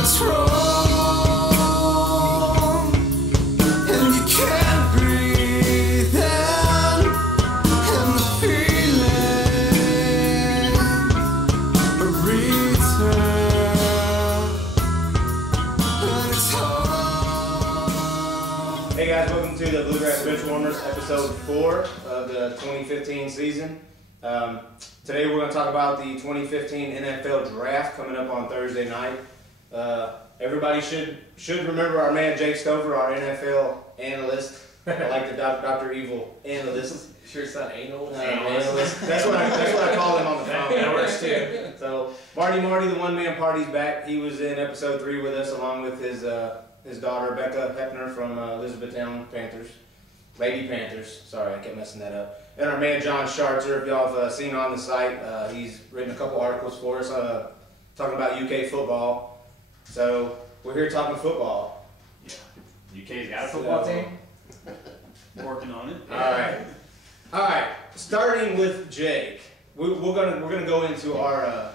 what's wrong, and you can't breathe in, and the feeling return, and it's hard. Hey guys, welcome to the Bluegrass Benchwarmers, episode 4 of the 2015 season. Today we're going to talk about the 2015 NFL Draft coming up on Thursday night. Everybody should remember our man Jake Stover, our NFL analyst. I like the Dr. Evil analyst. Sure it's not anal? Analyst. That's what I call him on the phone. That works too. So Marty, the one-man party's back. He was in episode 3 with us along with his daughter Becca Hepner from Elizabethtown Panthers. Lady Panthers. Sorry, I kept messing that up. And our man John Scharzer, if y'all have seen on the site, he's written a couple articles for us talking about UK football. So we're here talking football. Yeah, UK's got a Football team? Working on it. All right. Starting with Jake, we're gonna go into our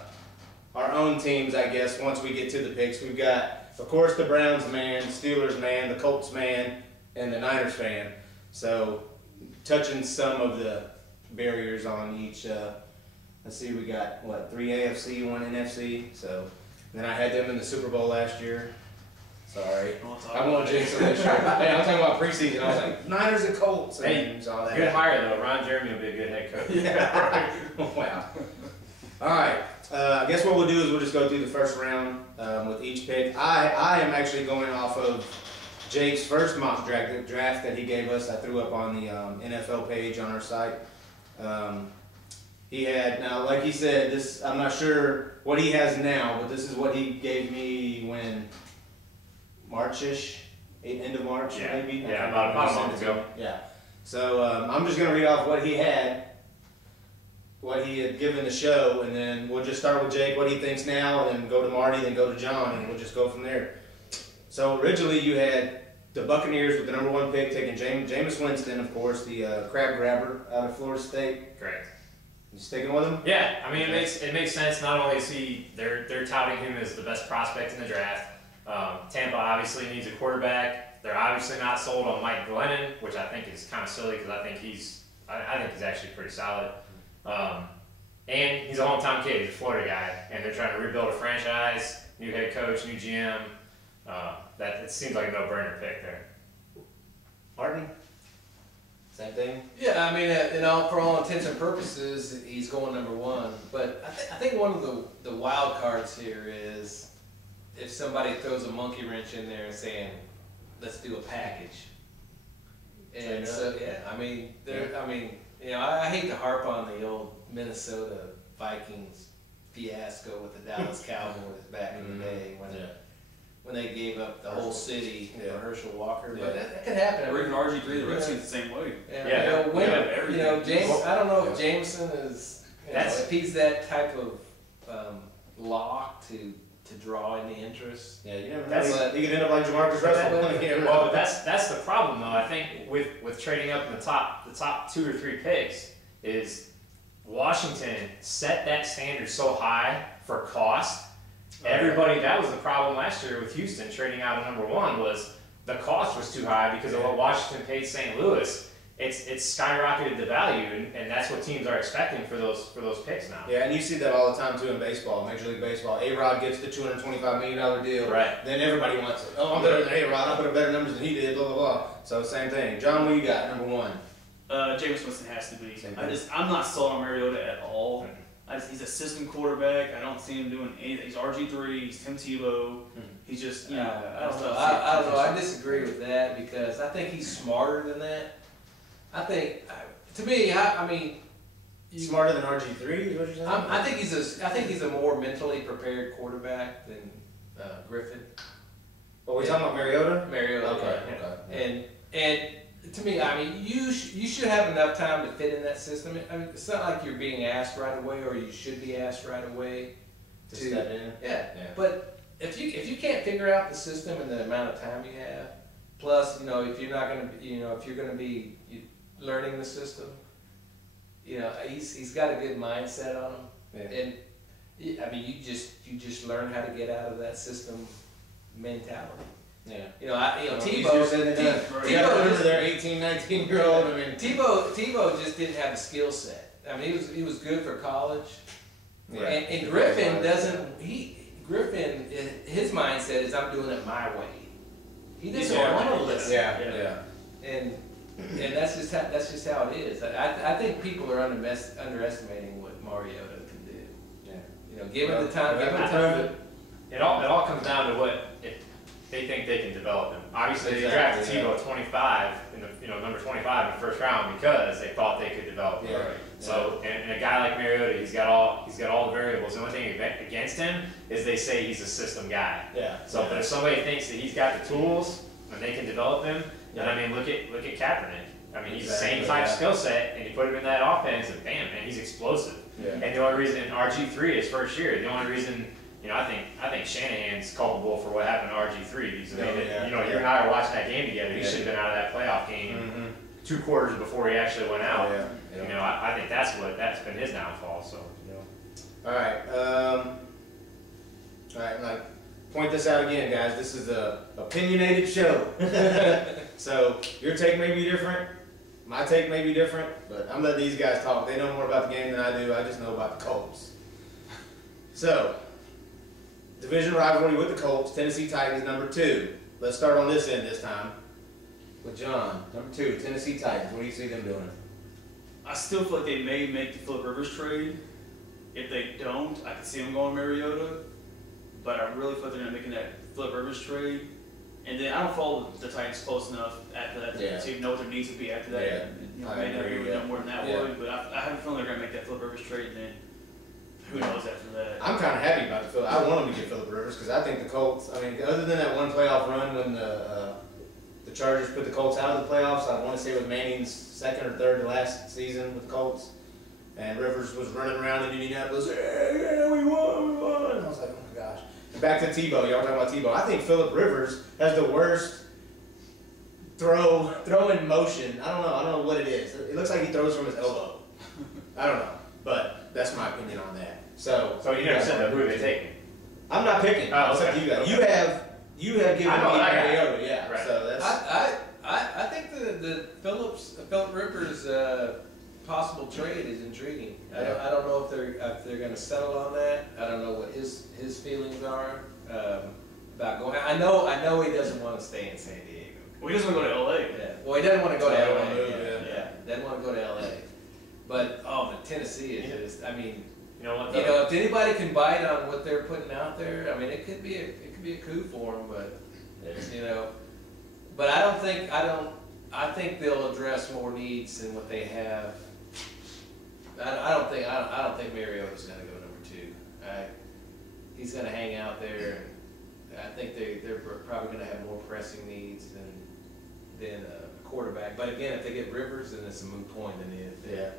own teams, I guess. Once we get to the picks, we've got, of course, the Browns man, Steelers man, the Colts man, and the Niners fan. So, touching some of the barriers on each. Let's see, we got what, 3 AFC, 1 NFC. So, then I had them in the Super Bowl last year. Sorry, I won't jinx them this year. Hey, I'm talking about preseason. I was like, Niners and Colts. Hey, all that. good hire though. Ron Jeremy will be a good head coach. Yeah. Wow. All right. I guess what we'll do is we'll just go through the first round with each pick. I am actually going off of Jake's first mock draft that he gave us. I threw up on the NFL page on our site. He had, now like he said, this, I'm not sure what he has now, but this is what he gave me when March-ish, end of March maybe? Yeah, about a month ago. Yeah. So I'm just going to read off what he had, what he had given the show, and then we'll just start with Jake, what he thinks now, and then go to Marty, then go to John, and we'll just go from there. So originally you had the Buccaneers with the number 1 pick, taking Jameis Winston, of course, the crab grabber out of Florida State. Correct. You sticking with him? Yeah, I mean it makes sense. Not only is they're touting him as the best prospect in the draft. Tampa obviously needs a quarterback. They're obviously not sold on Mike Glennon, which I think is kind of silly because I think he's actually pretty solid. And he's a hometown kid. He's a Florida guy, and they're trying to rebuild a franchise, new head coach, new GM. That it seems like a no-brainer pick there. Martin? Same thing? Yeah, I mean, for all intents and purposes, he's going number 1. But I think one of the wild cards here is if somebody throws a monkey wrench in there and saying, "Let's do a package." And so, yeah, I mean, I hate to harp on the old Minnesota Vikings fiasco with the Dallas Cowboys back in the day when they gave up the whole city for Herschel Walker, but that could happen. Or even RG3, the Redskins the same way. James. I don't know if Jameson is. If he's that type of lock to draw any interest. Yeah, you never know. He could end up like Jamarcus Russell. Well, that's the problem though. I think with trading up in the top 2 or 3 picks is Washington set that standard so high for cost. Everybody, that was the problem last year with Houston trading out of number 1 was the cost was too high because of what Washington paid St. Louis. It's skyrocketed the value, and that's what teams are expecting for those picks now. Yeah, and you see that all the time too in baseball, Major League Baseball. A-Rod gets the $225 million deal. Right. Then everybody wants it. Oh, I'm better than A-Rod. I put up better numbers than he did. Blah blah blah. So same thing. John, what you got? Number 1. Jameis Winston has to be. I'm not sold on Mariota at all. He's a system quarterback. I don't see him doing anything. He's RG3. He's Tim Tebow. He's just, I don't know. I disagree with that because I think he's smarter than that. I think, to me, Smarter than RG3 is what you're saying? I think he's a more mentally prepared quarterback than Griffin. Well, we're talking about Mariota? Mariota. Okay. And to me, you should have enough time to fit in that system. It's not like you're being asked right away, or you should be asked right away to step in. Yeah. But if you can't figure out the system and the amount of time you have, plus if you're not going to if you're going to be learning the system, he's got a good mindset on him. Yeah. And you just learn how to get out of that system mentality. Yeah. You know, Easier Tebow. said than done. Tebow You gotta remember just- they're 18, 19-year-old. I mean, Tebow just didn't have the skill set. I mean, he was good for college. yeah. And Griffin doesn't. Griffin, his mindset is I'm doing it my way. He doesn't want to listen. Yeah. And that's just how it is. I think people are underestimating what Mariota can do. Yeah. You know, give him the time. Give him the time. It all comes down to what if they think they can develop him. Obviously, they drafted Tebow 25 in the number 25 in the first round because they thought they could develop him. Yeah. So, and a guy like Mariota, he's got all the variables. The only thing against him is they say he's a system guy. Yeah. So, but if somebody thinks that he's got the tools and they can develop him, then I mean, look at Kaepernick. I mean, he's the same type skill set, and you put him in that offense, and bam, man, he's explosive. Yeah. And the only reason RG3 his first year, the only reason, you know, I think Shanahan's culpable for what happened to RG3 because I mean, you and I were watching that game together. He should have been out of that playoff game 2 quarters before he actually went out. Yeah. You know, I think that's been his downfall. So. All right. Like, point this out again, guys. This is a opinionated show. So your take may be different. My take may be different, but I'm letting these guys talk. They know more about the game than I do. I just know about the Colts. So, division rivalry with the Colts, Tennessee Titans, number 2. Let's start on this end this time with John. Number 2, Tennessee Titans. What do you see them doing? I still feel like they may make the Phillip Rivers trade. If they don't, I can see them going Mariota. But I really feel like they're not making that Phillip Rivers trade. And then I don't follow the Titans close enough after that to know what their needs would be after that. Yeah. You know, I maybe agree, really know more than that Yeah. would. But I have a feeling they're going to make that Phillip Rivers trade. And then who knows after that? I'm kind of happy about the Phillip. I want them to get Phillip Rivers because I think the Colts. I mean, other than that one playoff run when the Chargers put the Colts out of the playoffs, I want to say it was Manning's second or third to last season with the Colts, and Rivers was running around in Indianapolis. Yeah, we won. And I was like, oh my gosh. And back to Tebow. Y'all talking about Tebow? I think Phillip Rivers has the worst throw in motion. I don't know what it is. It looks like he throws from his elbow. I don't know, but that's my opinion on that. So you never said who they taking. I'm not picking. Oh, It's up to you guys. okay. You have given I know me what I got. Mariota, yeah. Right. So that's I think the Phillip Rivers possible trade is intriguing. I don't know if they're going to settle on that. I don't know what his feelings are about going. I know he doesn't want to stay in San Diego. Well, he doesn't want to go to LA. Yeah. Well, he doesn't want to go to That's LA. why I wanna move, Yeah. Doesn't want to go to LA. But Tennessee is just. I mean, You know what? if anybody can bite on what they're putting out there, I mean, it could be a coup for them. But you know, but I think they'll address more needs than what they have. I don't think Mariota's going to go number 2. He's going to hang out there. And I think they're probably going to have more pressing needs than a quarterback. But again, if they get Rivers, then it's a moot point. yeah.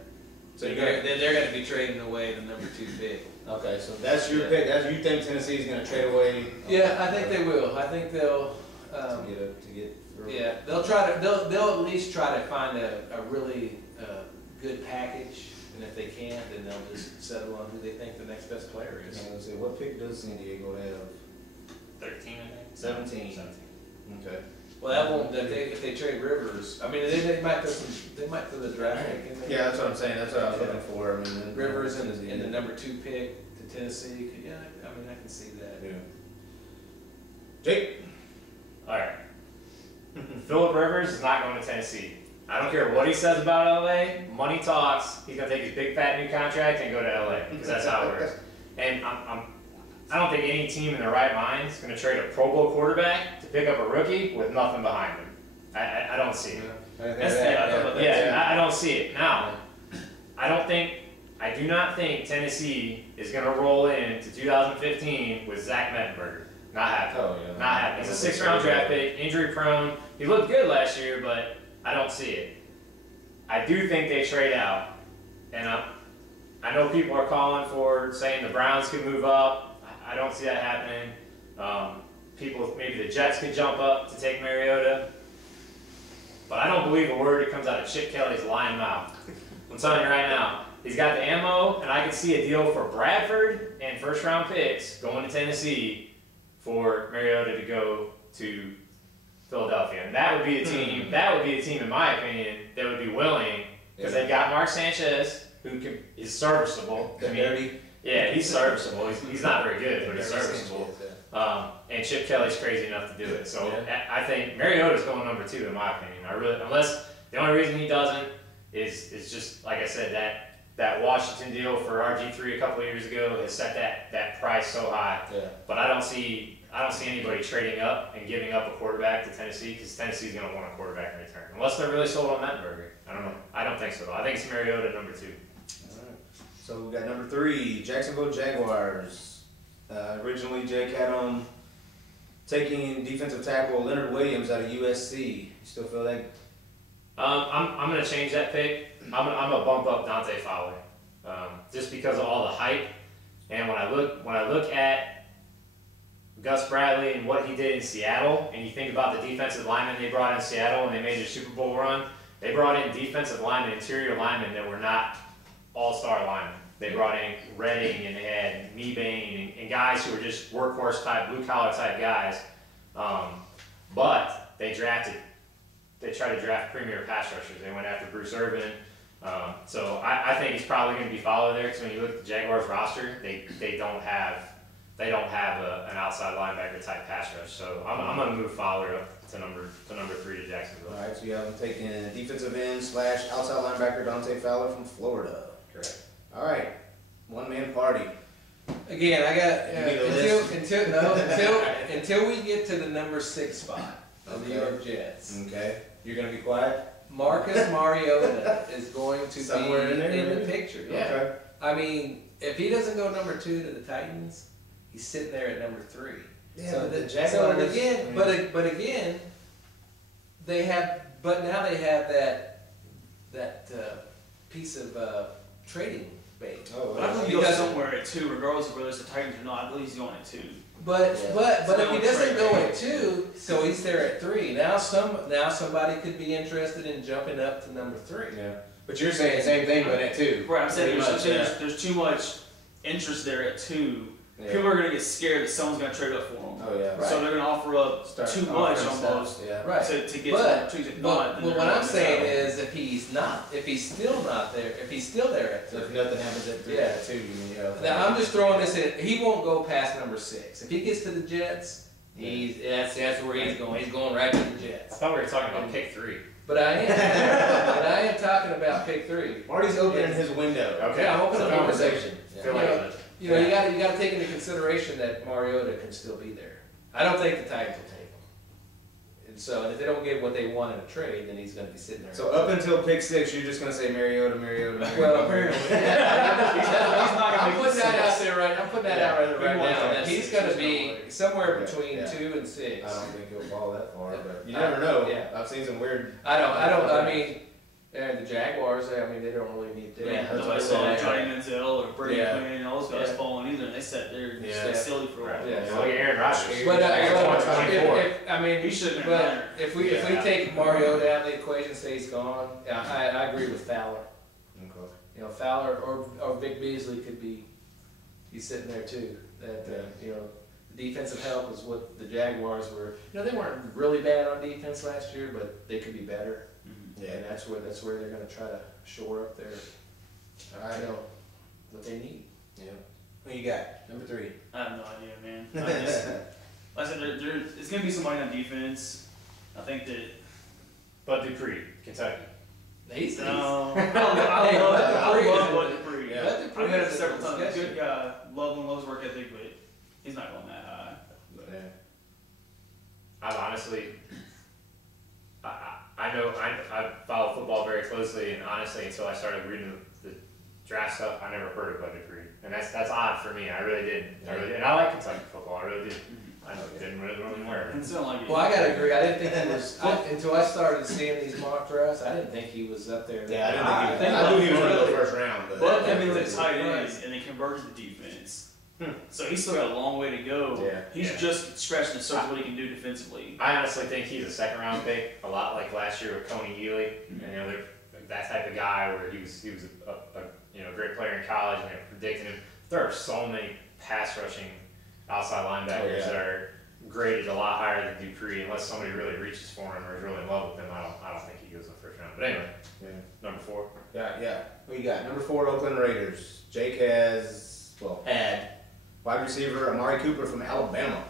So they're going to be trading away the number 2 pick. Okay, so that's your pick. You think Tennessee is going to trade away? Yeah, I think they will. I think they'll. to get. Yeah, they'll try to. They'll at least try to find a really good package. And if they can't, then they'll just settle on who they think the next best player is. Let's see, what pick does San Diego have? 13, I think. 17. Okay. Well, that won't. If they trade Rivers, I mean, they might throw the draft pick in there. Yeah, that's what I'm saying. That's what I was looking for. I mean, Rivers in the number 2 pick to Tennessee. Yeah, I mean, I can see that. Yeah. Jake. All right. Phillip Rivers is not going to Tennessee. I don't care what he says about LA. Money talks. He's gonna take his big fat new contract and go to LA because that's how it works. And I don't think any team in their right mind is gonna trade a Pro Bowl quarterback to pick up a rookie with nothing behind him. I don't see it. I don't see it. Now, I do not think Tennessee is gonna roll into 2015 with Zach Mettenberger. Not happening. Oh, yeah. Not happening. He's a 6th round draft pick, injury prone. He looked good last year, but I don't see it. I do think they trade out, and I know people are calling for saying the Browns could move up. I don't see that happening. Maybe the Jets could jump up to take Mariota, but I don't believe a word that comes out of Chip Kelly's lying mouth. I'm telling you right now, he's got the ammo, and I can see a deal for Bradford and 1st round picks going to Tennessee for Mariota to go to Philadelphia, and that would be a team. That would be a team, in my opinion, that would be willing because they've got Mark Sanchez, who is serviceable. I mean, yeah, he's serviceable. He's not very good, but he's serviceable. And Chip Kelly's crazy enough to do it. So I think Mariota's going number 2, in my opinion. Unless the only reason he doesn't is just like I said, that Washington deal for RG3 a couple of years ago has set that price so high. Yeah. But I don't see anybody trading up and giving up a quarterback to Tennessee because Tennessee's going to want a quarterback in return. Unless they're really sold on Mettenberger. I don't know. I don't think so. I think it's Mariota number 2. All right. So we got number 3, Jacksonville Jaguars. Originally, Jake had them taking defensive tackle Leonard Williams out of USC. You still feel like? I'm going to change that pick. I'm going to bump up Dante Fowler just because of all the hype. And when I look at Gus Bradley and what he did in Seattle, and you think about the defensive linemen they brought in Seattle and they made their Super Bowl run, they brought in defensive linemen, interior linemen that were not all-star linemen. They brought in Redding and they had Mebane and guys who were just workhorse type, blue-collar type guys. But they tried to draft premier pass rushers. They went after Bruce Irvin. So I think he's probably going to be Fowler there because when you look at the Jaguars roster, they don't have an outside linebacker type pass rush. So I'm going to move Fowler up to number 3 to Jacksonville. All right, so you have them taking defensive end / outside linebacker Dante Fowler from Florida. Correct. All right, one-man party. Again, I got You need a list? until we get to the number 6 spot of the New York Jets. Okay, you're gonna be quiet. Marcus Mariota is going to Somewhere be in there, in the maybe? picture. Yeah. Okay. I mean, if he doesn't go number 2 to the Titans, he's sitting there at number 3. Yeah, so but the so Jaguars. again, but again, now they have that piece of trading bait. Oh, But I well. believe he goes somewhere at 2, regardless of whether it's the Titans or not. I believe he's going at 2. But Yeah. but if he So doesn't trade go bait. at 2, so he's there at 3. Now somebody could be interested in jumping up to number 3. Yeah, but you're saying the same thing, but at 2. Right, I'm saying Pretty much, there's too much interest there at 2. Yeah. People are going to get scared that someone's going to trade up for them. Oh yeah. Right. So they're going to offer up Start too much offering stuff, almost Yeah. Right. to get But- to if But, not. then but they're what gonna I'm miss saying out. is, if he's still not there, if he's still there at So 3. if nothing happens at 3, Yeah. at 2, you mean, yeah. Now I'm just throwing this in. He won't go past number 6. If he gets to the Jets, that's where he's going. He's going right to the I Jets. thought we were talking about pick 3. But I am talking about pick 3. Marty's opening his window. Okay. Yeah, I'm opening So the Conversation. I feel Yeah. like You know, you got to take into consideration that Mariota can still be there. I don't think the Titans will take him. And so, and if they don't get what they want in a trade, then he's going to be sitting there. So up until pick 6, you're just gonna say Mariota. Well, apparently, He's not I'm going to putting that out there right. I'm putting that out right We want now. that That he's 6 going to or be somewhere. somewhere Yeah, between yeah. 2 and 6. I don't think he'll fall that far, but you I- never know. yeah. I've seen some weird. I mean, and the Jaguars. I mean, they don't really need to. Yeah, That's that's why I what saw I said. Johnny Manziel or Brady Yeah. Quinn and all those guys Yeah. falling either, and they sat there and Yeah. just silly for a while. Yeah. Look at Aaron Rodgers. But Yeah. He shouldn't have but mattered. if we take Mariota out of the equation, say he's gone, I agree with Fowler. Okay. You know, Fowler or Vic Beasley could be. He's sitting there too. That you know, the defensive help is what the Jaguars were. You know, they weren't really bad on defense last year, but they could be better. Yeah. And that's where they're going to try to shore up their, you know, what they need. Yeah. Who you got? Number 3. I have no idea, man. Like I said, it's going to be somebody on defense. I think that. Bud Dupree, Kentucky. He's No, I Hey, love Bud Bud Dupree. Yeah. Bud Dupree I've had it is a several times. discussion. Good guy, loves his work ethic, but he's not going that high. Yeah. I've honestly, I know I follow football very closely, and honestly, until I started reading the draft stuff, I never heard of Bud Dupree, and that's odd for me. I really didn't. And I like Kentucky football. I really did. I didn't really wear And it. still like it. Well, I gotta agree. I didn't think he was until I started seeing these mock drafts. I didn't think he was up there. Yeah, I I knew he was running the really- first round, but. But Yeah. I mean, the tight ends, and they converted the defense. So he's still got a long way to go. Yeah. He's Yeah. just scratching the surface what he can do defensively. I honestly think he's a second round pick, a lot like last year with Coney Ely, and you know that type of guy where he was a great player in college, and they predicted him. There are so many pass rushing outside linebackers Oh, yeah. graded a lot higher than Dupree unless somebody really reaches for him or is really in love with him. I don't think he goes in the first round. But anyway, Yeah. number 4. Yeah. Who you got? Number 4, Oakland Raiders. Jake had wide receiver Amari Cooper from Alabama.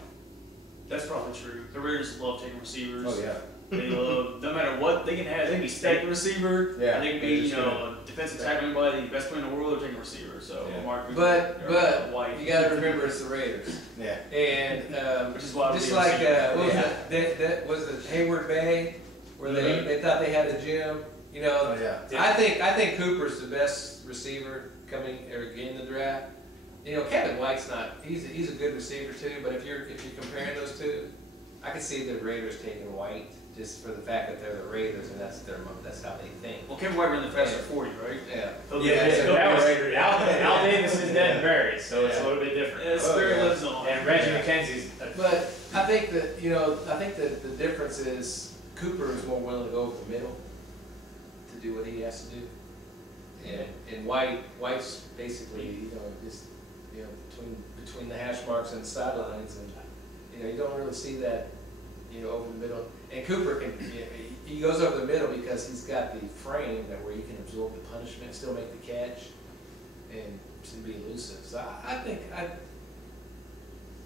That's probably true. The Raiders love taking receivers. Oh yeah. They love, no matter what they can have, they can be stacked receiver. Yeah, And they can they're be, just a defensive tackle, anybody, the best player in the world, they're taking receiver. So, Yeah. Mark, But White. you gotta remember it's the Raiders. Yeah. And Which is why just we like receiver. what was that was it Hayward Bay, where they thought they had a gym. You know, Oh yeah. Yeah. I think Cooper's the best receiver coming or in the draft. You know, Kevin White's not. He's a good receiver too. But if you're comparing those two, I could see the Raiders taking White just for the fact that they're the Raiders and that's how they think. Well, Kevin White ran the faster 40, right? Yeah. He'll Yeah, be- so he'll be- That was, Raider, Al Davis is dead and buried, so it's a Yeah. little bit different. It's Oh, very yeah. lives on. And Reggie McKenzie's But I think that the difference is Cooper is more willing to go over the middle to do what he has to do. And White's basically, just between the hash marks and the sidelines, and you don't really see that, over the middle. And Cooper he goes over the middle because he's got the frame that where he can absorb the punishment, still make the catch, and still be elusive. So I think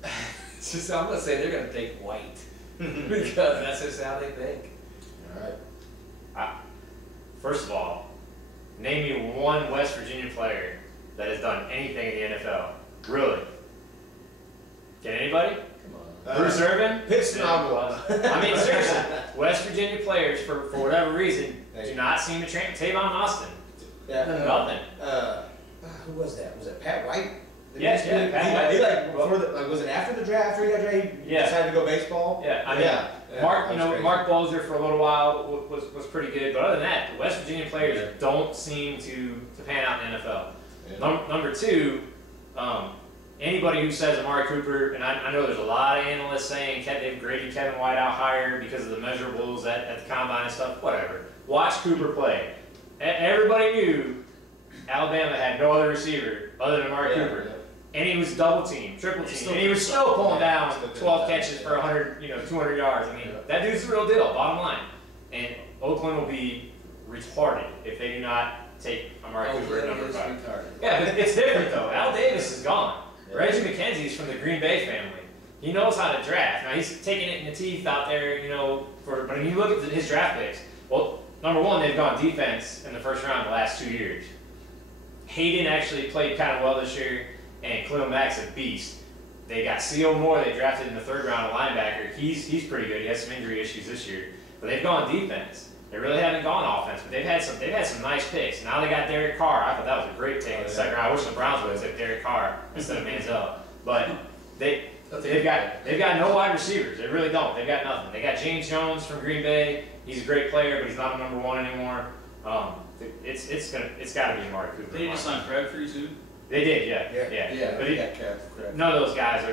I'm gonna say they're gonna take White because that's just how they think. All right. First of all, name me one West Virginia player that has done anything in the NFL. Really? Can anybody? Come on. Bruce Irvin? Pitch Snoggle. I mean, seriously, West Virginia players, for whatever reason, Hey. do not seem to Tavon Austin. Yeah. Nothing. Who was that? Was it Pat White? Yes, yeah, Pat White. He before was it after the draft? After he got drafted, he Yeah. decided to go baseball. Yeah, I mean, Yeah. Mark, that's crazy. Mark Bolger for a little while was pretty good, but other than that, the West Virginia players don't seem to pan out in the NFL. Yeah. Number 2, anybody who says Amari Cooper, and I know there's a lot of analysts saying they've graded Kevin White out higher because of the measurables at the combine and stuff, whatever. Watch Cooper play. Everybody knew Alabama had no other receiver other than Amari Yeah, Cooper. yeah. And he was double team, triple team, and he was still pulling down 12 catches for 100, 200 yards. I mean, that dude's the real deal, bottom line. And Oakland will be retarded if they do not take Amari Cooper at number 5. Yeah, but it's different though. Al Davis is gone. Yeah. Reggie McKenzie's from the Green Bay family. He knows how to draft. Now he's taking it in the teeth out there, but when you look at his draft picks, well, number 1, they've gone defense in the first round the last 2 years. Hayden actually played kind of well this year, and Khalil Mack's a beast. They got C.O. Moore, they drafted in the 3rd round, a linebacker. He's pretty good. He has some injury issues this year. But they've gone defense. They really haven't gone offense, but they've had some nice picks. Now they got Derek Carr. I thought that was a great pick in the 2nd round. I wish the Browns would have took Derek Carr instead of Manziel. But they've got no wide receivers. They really don't. They've got nothing. They got James Jones from Green Bay. He's a great player, but he's not a number 1 anymore. It's got to be Amari Cooper. They just signed Crabtree too. They did, yeah. Yeah, But they got crap. none of those guys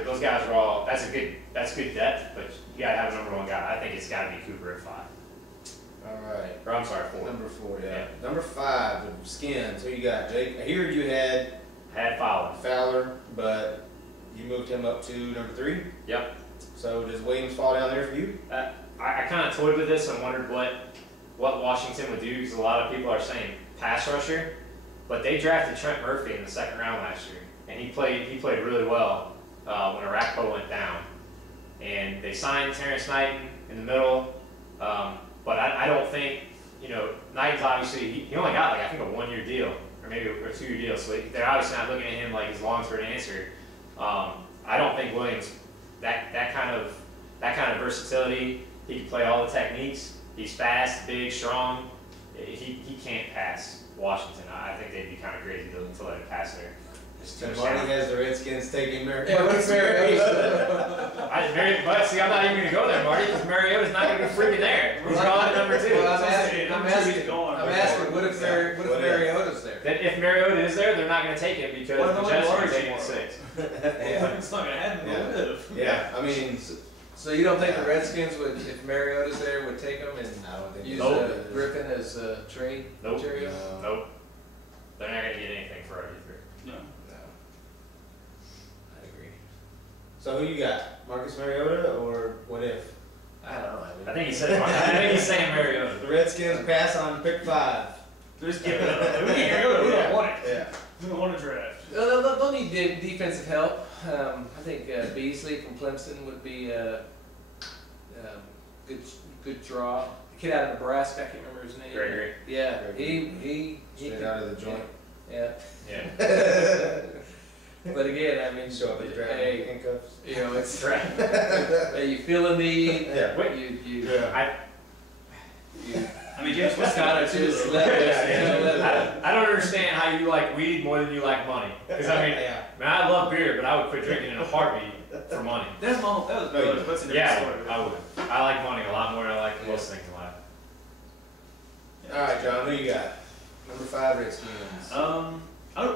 are all. That's good depth, but you gotta have a number 1 guy. I think it's gotta be Cooper at 5. All right. Or I'm sorry, 4. Number 4, yeah. Yeah. Number 5, the Skins. Who you got, Jake? I hear you had Had Fowler. Fowler, but you moved him up to number 3. Yep. So does Williams fall down there for you? I kind of toyed with this and wondered what Washington would do because a lot of people are saying pass rusher, but they drafted Trent Murphy in the 2nd round last year, and he played really well when Arakpo went down, and they signed Terrence Knighton in the middle, but I don't think Knighton's obviously he only got I think a 1-year deal or maybe a 2-year deal, so they're obviously not looking at him like his long-term answer. I don't think Williams that kind of versatility. He can play all the techniques. He's fast, big, strong. He can't pass Washington. I think they'd be kind of crazy to let him pass there. So Marty has the Redskins taking Mariota. Yeah, what's But see, I'm not even going to go there, Marty, because Mariota's not going to be freaking there. He's gone at number 2. Well, I'm I'm asking, what if Mariota's there? Then if Mariota is there, they're not going to take him because What the about Jets are Lawrence taking Moore? 6. It's not gonna happen. Yeah. But live. Yeah, I mean, So you don't think the Redskins would, if Mariota's there, would take him and I don't think use Nope. Griffin as trade Nope. material? Nope. They're not going to get anything for RG3. No. No. I agree. So who you got? Marcus Mariota or what if? I don't know. I think he said. I think he's saying Mariota. The Redskins pass on pick 5. They're just giving it up. We don't want it. Yeah. We don't want to draft. They'll need defensive help. I think Beasley from Clemson would be a good draw. The kid out of Nebraska, I can't remember his name. Gregory. Yeah, he Straight out of the joint. Yeah. Yeah. But again, I mean, Show up at the draft. hey, Handcuffs. you know, it's hey, you feel a need. Yeah. I mean, James Winston Gotta got it too. just though. let it. I don't understand how you like weed more than you like money. Because I mean, Yeah. man, I love beer, but I would quit drinking in a heartbeat for money. That was No, you that's a different Yeah, story. I would. I like money a lot more than I like most things in life. All right, John, who you got? Number 5 Redskins.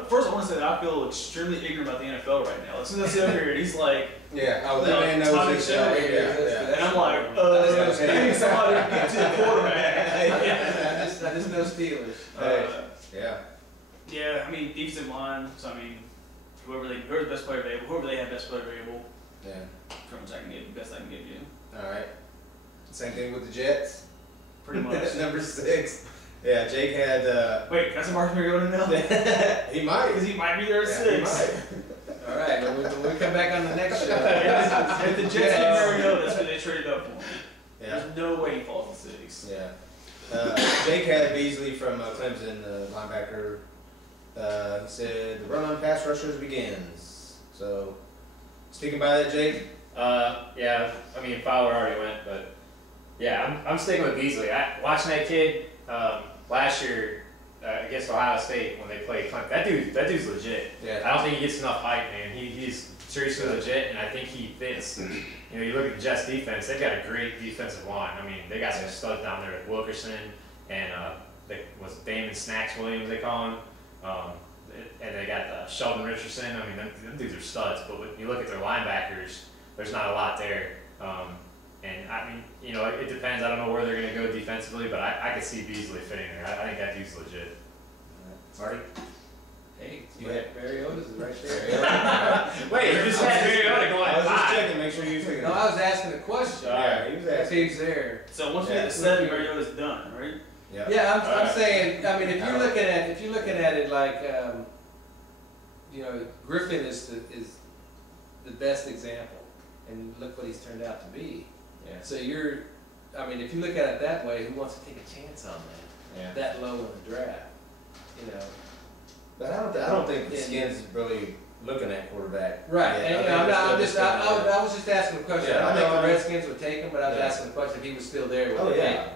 First, I want to say that I feel extremely ignorant about the NFL right now. As soon as I see up here, and he's like, Yeah. Oh, No, that man knows Tommy his Shelby. stuff. Yeah. and I'm like, I need somebody to get to the quarterback. I just know Steelers. Hey. Yeah. Yeah, I mean, defensive line. So I mean, whoever the best player available, whoever they have best player available, Yeah. pretty much I can get best I can give you. All right. Same thing with the Jets. Pretty much. Number 6. Yeah, Jake had. Wait, that's a Marcus Mariota now? He might. Because he might be there at Yeah, he 6. might. All right, when we come back on the next show. If the Jets get Mariota, that's what they traded up for. Yeah. There's no way he falls to 6. Yeah. Jake had Beasley from Clemson, linebacker. He said the run on pass rushers begins. So, sticking by that, Jake. Yeah. I mean, Fowler already went, but yeah, I'm sticking with Beasley. Watching that kid last year against Ohio State when they played Clemson. That dude's legit. Yeah. I don't think he gets enough hype, man. He's seriously legit, and I think he fits. You know, you look at the Jets defense; they've got a great defensive line. I mean, they got some studs down there with Wilkerson and was Damon Snacks Williams they call him, and they got Sheldon Richardson. I mean, them dudes are studs. But when you look at their linebackers, there's not a lot there. And I mean, you know, it depends. I don't know where they're going to go defensively, but I could see Beasley fitting there. I think that dude's legit. Marty? Hey, you had Mariota's is right there. Wait, you just had Mariota going I at was just 5. checking, make sure you was thinking. No, I was asking a question. Yeah, he was If asking. he's there. So once we Yeah. get to 7, Mariota's done, right? Yeah. Yeah, I'm Alright. saying. I mean, if you're looking at it like, you know, Griffin is the best example, and look what he's turned out to be. Yeah. So I mean, if you look at it that way, who wants to take a chance on that? Yeah. That low in the draft, you know. But I don't think the Skins really looking at quarterback. Right. Yeah, And, I you think know, they're still just gonna- I was just asking a question. Yeah, I I think know. the Redskins would take him, but I was Yeah. asking the question if he was still there. Would Oh they take yeah. him?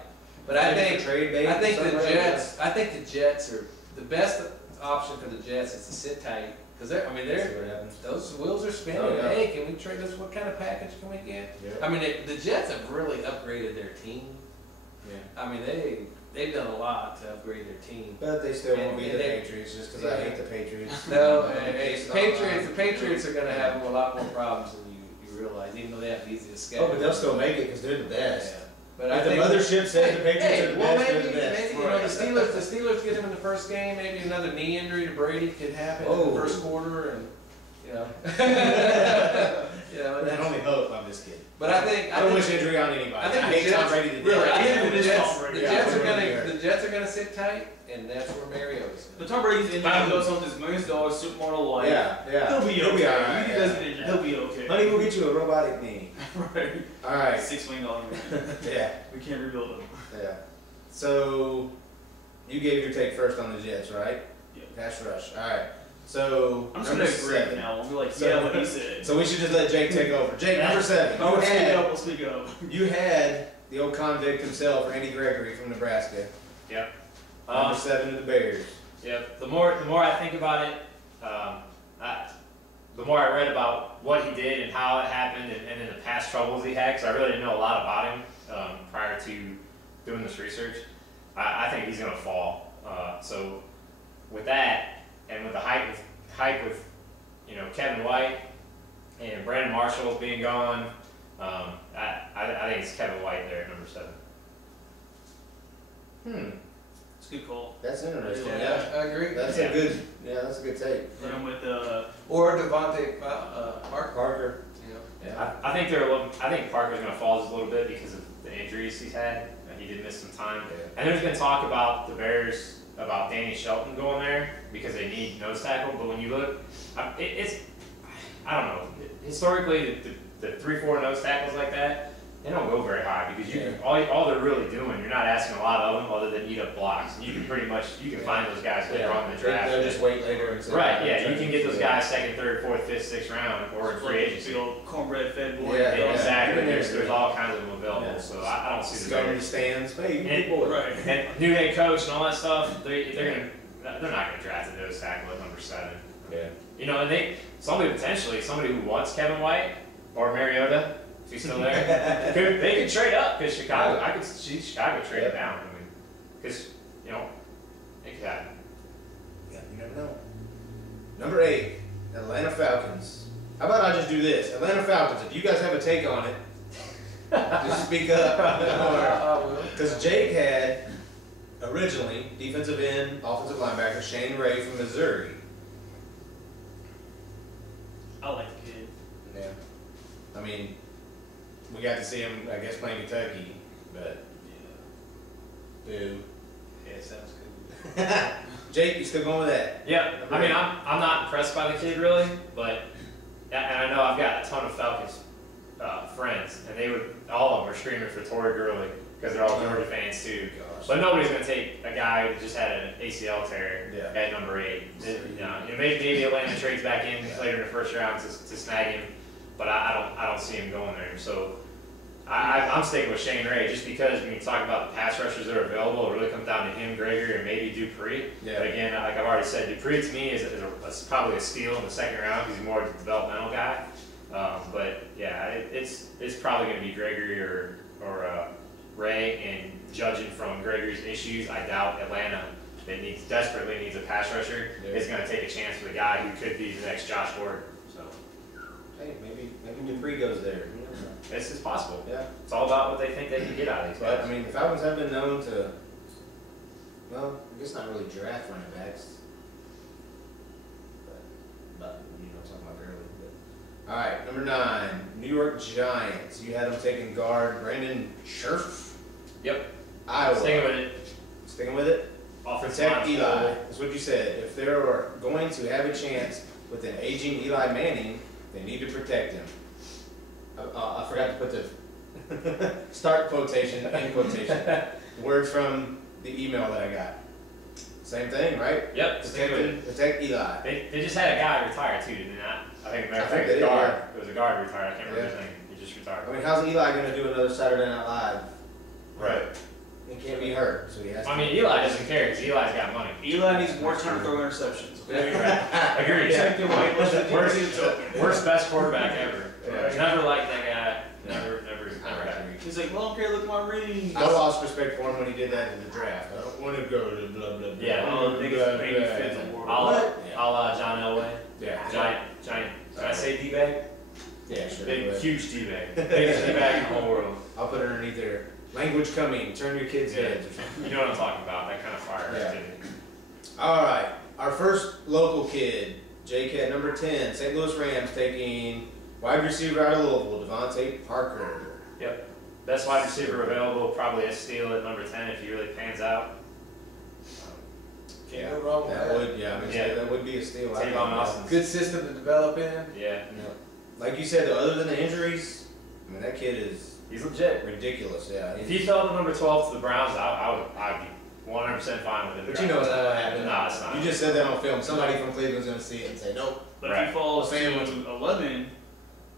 But I think trade bait. I think the somewhere. Jets. I think the Jets are the best option for the Jets is to sit tight because See what happens. those wheels are spinning. Oh, yeah. Hey, can we trade this? What kind of package can we get? Yeah. I mean, the Jets have really upgraded their team. Yeah. I mean, they've done a lot to upgrade their team. But they still won't And- beat and the they- Patriots just because I hate the Patriots. No, It's not the Patriots are going to have a lot more problems than you realize, even though they have the easiest schedule. Oh, but they'll still make it because they're the best. Yeah. But If the mothership says the Patriots are the well, best, maybe, they're the best. maybe you know the Steelers get him in the first game. Maybe another knee injury to Brady could happen in Oh. the first quarter, and you know, you know. That's only hope. I'm just kidding. But I think I don't wish injury on anybody. I think the hate Tom Jets- Brady to death. really, I think the It's Jets, Tom Brady. the Yeah, Jets are we're gonna be gonna hurt. the Jets are gonna sit tight, and that's where Mariota's. But Tom Brady's injured. He goes on this $1 million supermodel life. Yeah. He'll be okay. all right. He Yeah. does get injured. He'll be okay. Honey, we'll get you a robotic knee. Right. All right. $6 million man. Yeah. We can't rebuild him. Yeah. So, you gave your take first on the Jets, right? Yeah. Pass rush. All right. So, I'm just number gonna agree 7. now. We'll be like, So- yeah, what he said. So we should just let Jake take over. Jake, number 7. Oh, You speak had, up. We'll speak up. you had the old convict himself, Randy Gregory from Nebraska. Yep. Number 7 of the Bears. Yep. The more I think about it, the more I read about what he did and how it happened, and then the past troubles he had, because I really didn't know a lot about him prior to doing this research. I think he's gonna fall. So with that, and with the hype with you know Kevin White and Brandon Marshall being gone, I think it's Kevin White there at number 7. It's a good call. That's interesting. Yeah, Yeah. I agree. That's Yeah. a good take. And I'm with Or Devontae Parker. Parker. You know. I think they're a little, I think Parker's going to fall just a little bit because of the injuries he's had. He did miss some time. Yeah. And there's been talk about the Bears, about Danny Shelton going there because they need nose tackle. But when you look, it's, I don't know. Historically, the 3-4 nose tackles like that, they don't go very high because you can, all they're really doing, you're not asking a lot of them other than eat up blocks. And you can pretty much, you can find those guys later on in the draft. They'll just wait later. And Right, yeah, you can get those guys second, third, fourth, fifth, sixth round or in free agency. Big old cornbread fed boy. Yeah, Exactly, yeah. there's all kinds of them available, Yeah. so I don't see the Scummy Bears. stands, hey, And- good boy. Right. And new head coach and all that stuff, they're not gonna draft a nose tackle at number 7. Yeah. You know, and somebody who wants Kevin White or Mariota, if he's still there, they could trade up because Chicago. I could see Chicago trading down. I mean, because you know, it could happen. Yeah, you never know. Number 8, Atlanta Falcons. How about I just do this? Atlanta Falcons, if you guys have a take on it, just speak up. Because Jake had, originally, defensive end, offensive linebacker, Shane Ray from Missouri. I like the kid. Yeah. I mean, we got to see him, I guess, playing Kentucky, but, boo. Yeah, sounds good. Jake, you still going with that? Yeah, I mean, I'm not impressed by the kid really, but and I know I've got a ton of Falcons friends, and all of them were screaming for Torrey Gurley because they're all Georgia fans too. Gosh. But nobody's going to take a guy who just had an ACL tear Yeah. at number 8. You know, maybe Atlanta trades back in later in the first round to snag him, but I don't see him going there. So I'm sticking with Shane Ray just because when you talk about the pass rushers that are available, it really comes down to him, Gregory, and maybe Dupree. Yeah. But again, like I've already said, Dupree to me is probably a steal in the second round because he's more of a developmental guy. But yeah, it's probably going to be Gregory or Ray, and judging from Gregory's issues, I doubt Atlanta that desperately needs a pass rusher is going to take a chance with a guy who could be the next Josh Gordon. So Hey, maybe Dupree goes there. You never know. this is possible. Yeah. It's all about what they think they can get out of these But, guys. I mean, the Falcons have been known to, well, I guess not really draft running backs. But you know, talking about early. But. All right, number 9, New York Giants. You had them taking guard Brandon Scherf. Yep. Iowa. Sticking with it. Sticking with it? Offensive Protect line. Eli. That's what you said. If they are going to have a chance with an aging Eli Manning, they need to protect him. I forgot to put the start quotation in quotation. Word from the email that I got. Same thing, right? Yep. Sticking with it. Protect Eli. They just had a guy retire too, did they not? I think, I think it they was did, guard. yeah. It was a guard retired. I can't remember Yeah. his name. He just retired. I mean, how's Eli going to do another Saturday Night Live? Right. He can't be hurt, so he has to. I mean, Eli doesn't care because Eli's got money. Eli needs more time to throw interceptions. Okay? Agreed. Protect him away. Worst best quarterback ever. Yeah. Never liked that guy. Never had. He's like, well, I don't care, look at my ring. I lost respect for him when he did that in the draft. I don't want to go to blah blah blah. Yeah. Oh, the biggest blah, baby blah, fans in the blah. world. I'll John Elway. Yeah. Giant. Did I say D-bag? Yeah, sure. Big, but huge D-bag. Biggest D-bag in the whole world. I'll put it underneath there. Language coming. Turn your kids' Yeah. heads or something. You know what I'm talking about? That kind of fire. Yeah. activity. All right. Our first local kid, Jake at number 10, St. Louis Rams taking wide receiver out of Louisville, Devontae Parker. Yep. Best wide receiver available, probably a steal at number 10 if he really pans out. Can't go wrong with That that. would, yeah, I mean, Yeah. that would be a steal. I think. Tavon Austin. Good system to develop in. Yeah. Like you said, though, other than the injuries, I mean, that kid is He's legit. ridiculous. Yeah. If he fell to number 12 to the Browns, I'd be 100% fine with him. But you know it's not gonna happen. No, it's not. You just said that on film. Somebody from Cleveland's gonna see it and say, nope. But Right. if he falls Fan to 11,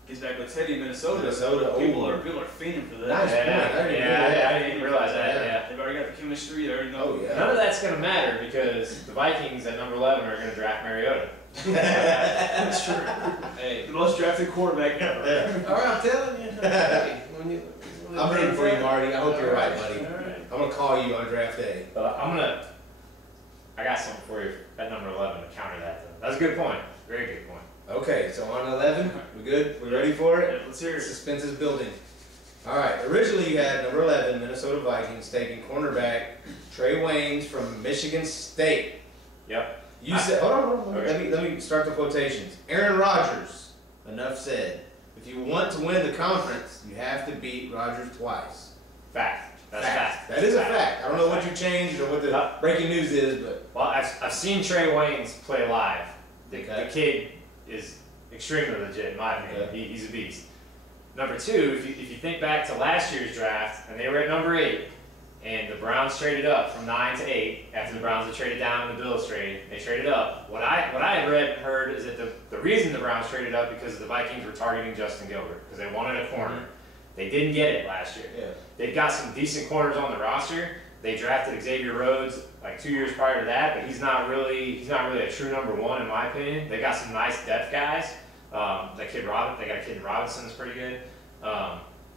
gets back with Teddy in Minnesota, Minnesota, people ooh. are fiending for that. Nice. Yeah, point. I didn't even yeah, know that. I didn't realize that. Yeah. Yeah. They've already got the chemistry, they already know. Oh, yeah. None of that's going to matter because the Vikings at number 11 are going to draft Mariota. That's true. Hey. The most drafted quarterback ever. Yeah. All right, I'm telling you. Hey, I'm rooting for you, Marty. I hope you're right, buddy. All right. I'm gonna call you on draft day. I got something for you at number 11 to counter that though. That's a good point. Very good point. Okay, so on 11, we good? We ready for it? Yeah, let's hear it. Suspense is building. All right. Originally, you had number 11, Minnesota Vikings, taking cornerback Trey Waynes from Michigan State. Yep. You said, hold on. Okay. Let me start the quotations. Aaron Rodgers, enough said. If you want to win the conference, you have to beat Rogers twice. Fact. That's fact. That is a fact. I don't know what you changed or what the breaking news is, but Well, I've seen Trey Waynes play live. The Okay. kid is extremely legit, in my opinion. Okay. He's a beast. Number two, if you think back to last year's draft, and they were at number 8, and the Browns traded up from 9 to 8 after the Browns had traded down in the Bills trade. They traded up. What I had read and heard is that the reason the Browns traded up because the Vikings were targeting Justin Gilbert because they wanted a corner. They didn't get it last year. yeah. They've got some decent corners on the roster. They drafted Xavier Rhodes like 2 years prior to that, but he's not really a true number 1 in my opinion. They got some nice depth guys. They got a kid in Robinson that's pretty good.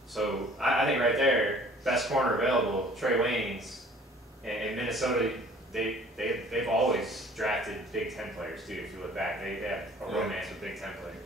So I think right there, best corner available, Trey Waynes. And Minnesota, they've always drafted Big Ten players too. If you look back, they have a romance with Big Ten players.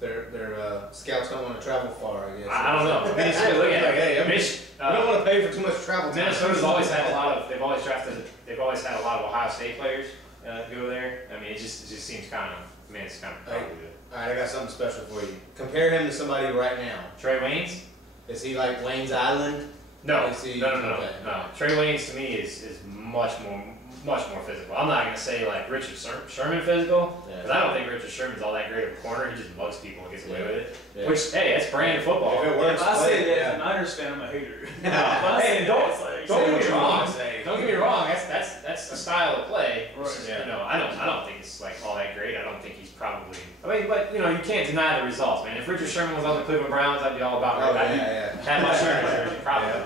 Their scouts don't want to travel far, I guess. I don't know. I mean, it's really, look at it. Hey, we don't want to pay for too much travel time. Minnesota's always had a lot of. They've always had a lot of Ohio State players go there. I mean, it just seems kind of. I mean, it's kind of probably good. All right, I got something special for you. Compare him to somebody right now. Trey Waynes? Is he like Wayne's Island? No, Is he- no. okay. Trey Waynes to me is much more physical. I'm not gonna say like Richard Sherman physical, because I don't think Richard Sherman's all that great of a corner. He just mugs people and gets away with it. Yeah. Which, hey, that's brand football. If it works, If I play say it, that yeah. as a Niners fan, I'm a hater. Hey, don't get me wrong. Say. Don't get me wrong. That's the style of play. Right. You know, I don't think it's like all that great. I don't think he's probably. I mean, but you know, you can't deny the results, man. If Richard Sherman was on the Cleveland Browns, I'd be all about Oh, it. I'd yeah. have my Sherman jersey probably.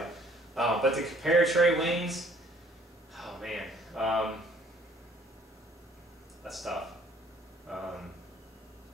But to compare Trey Waynes, oh man, that's tough.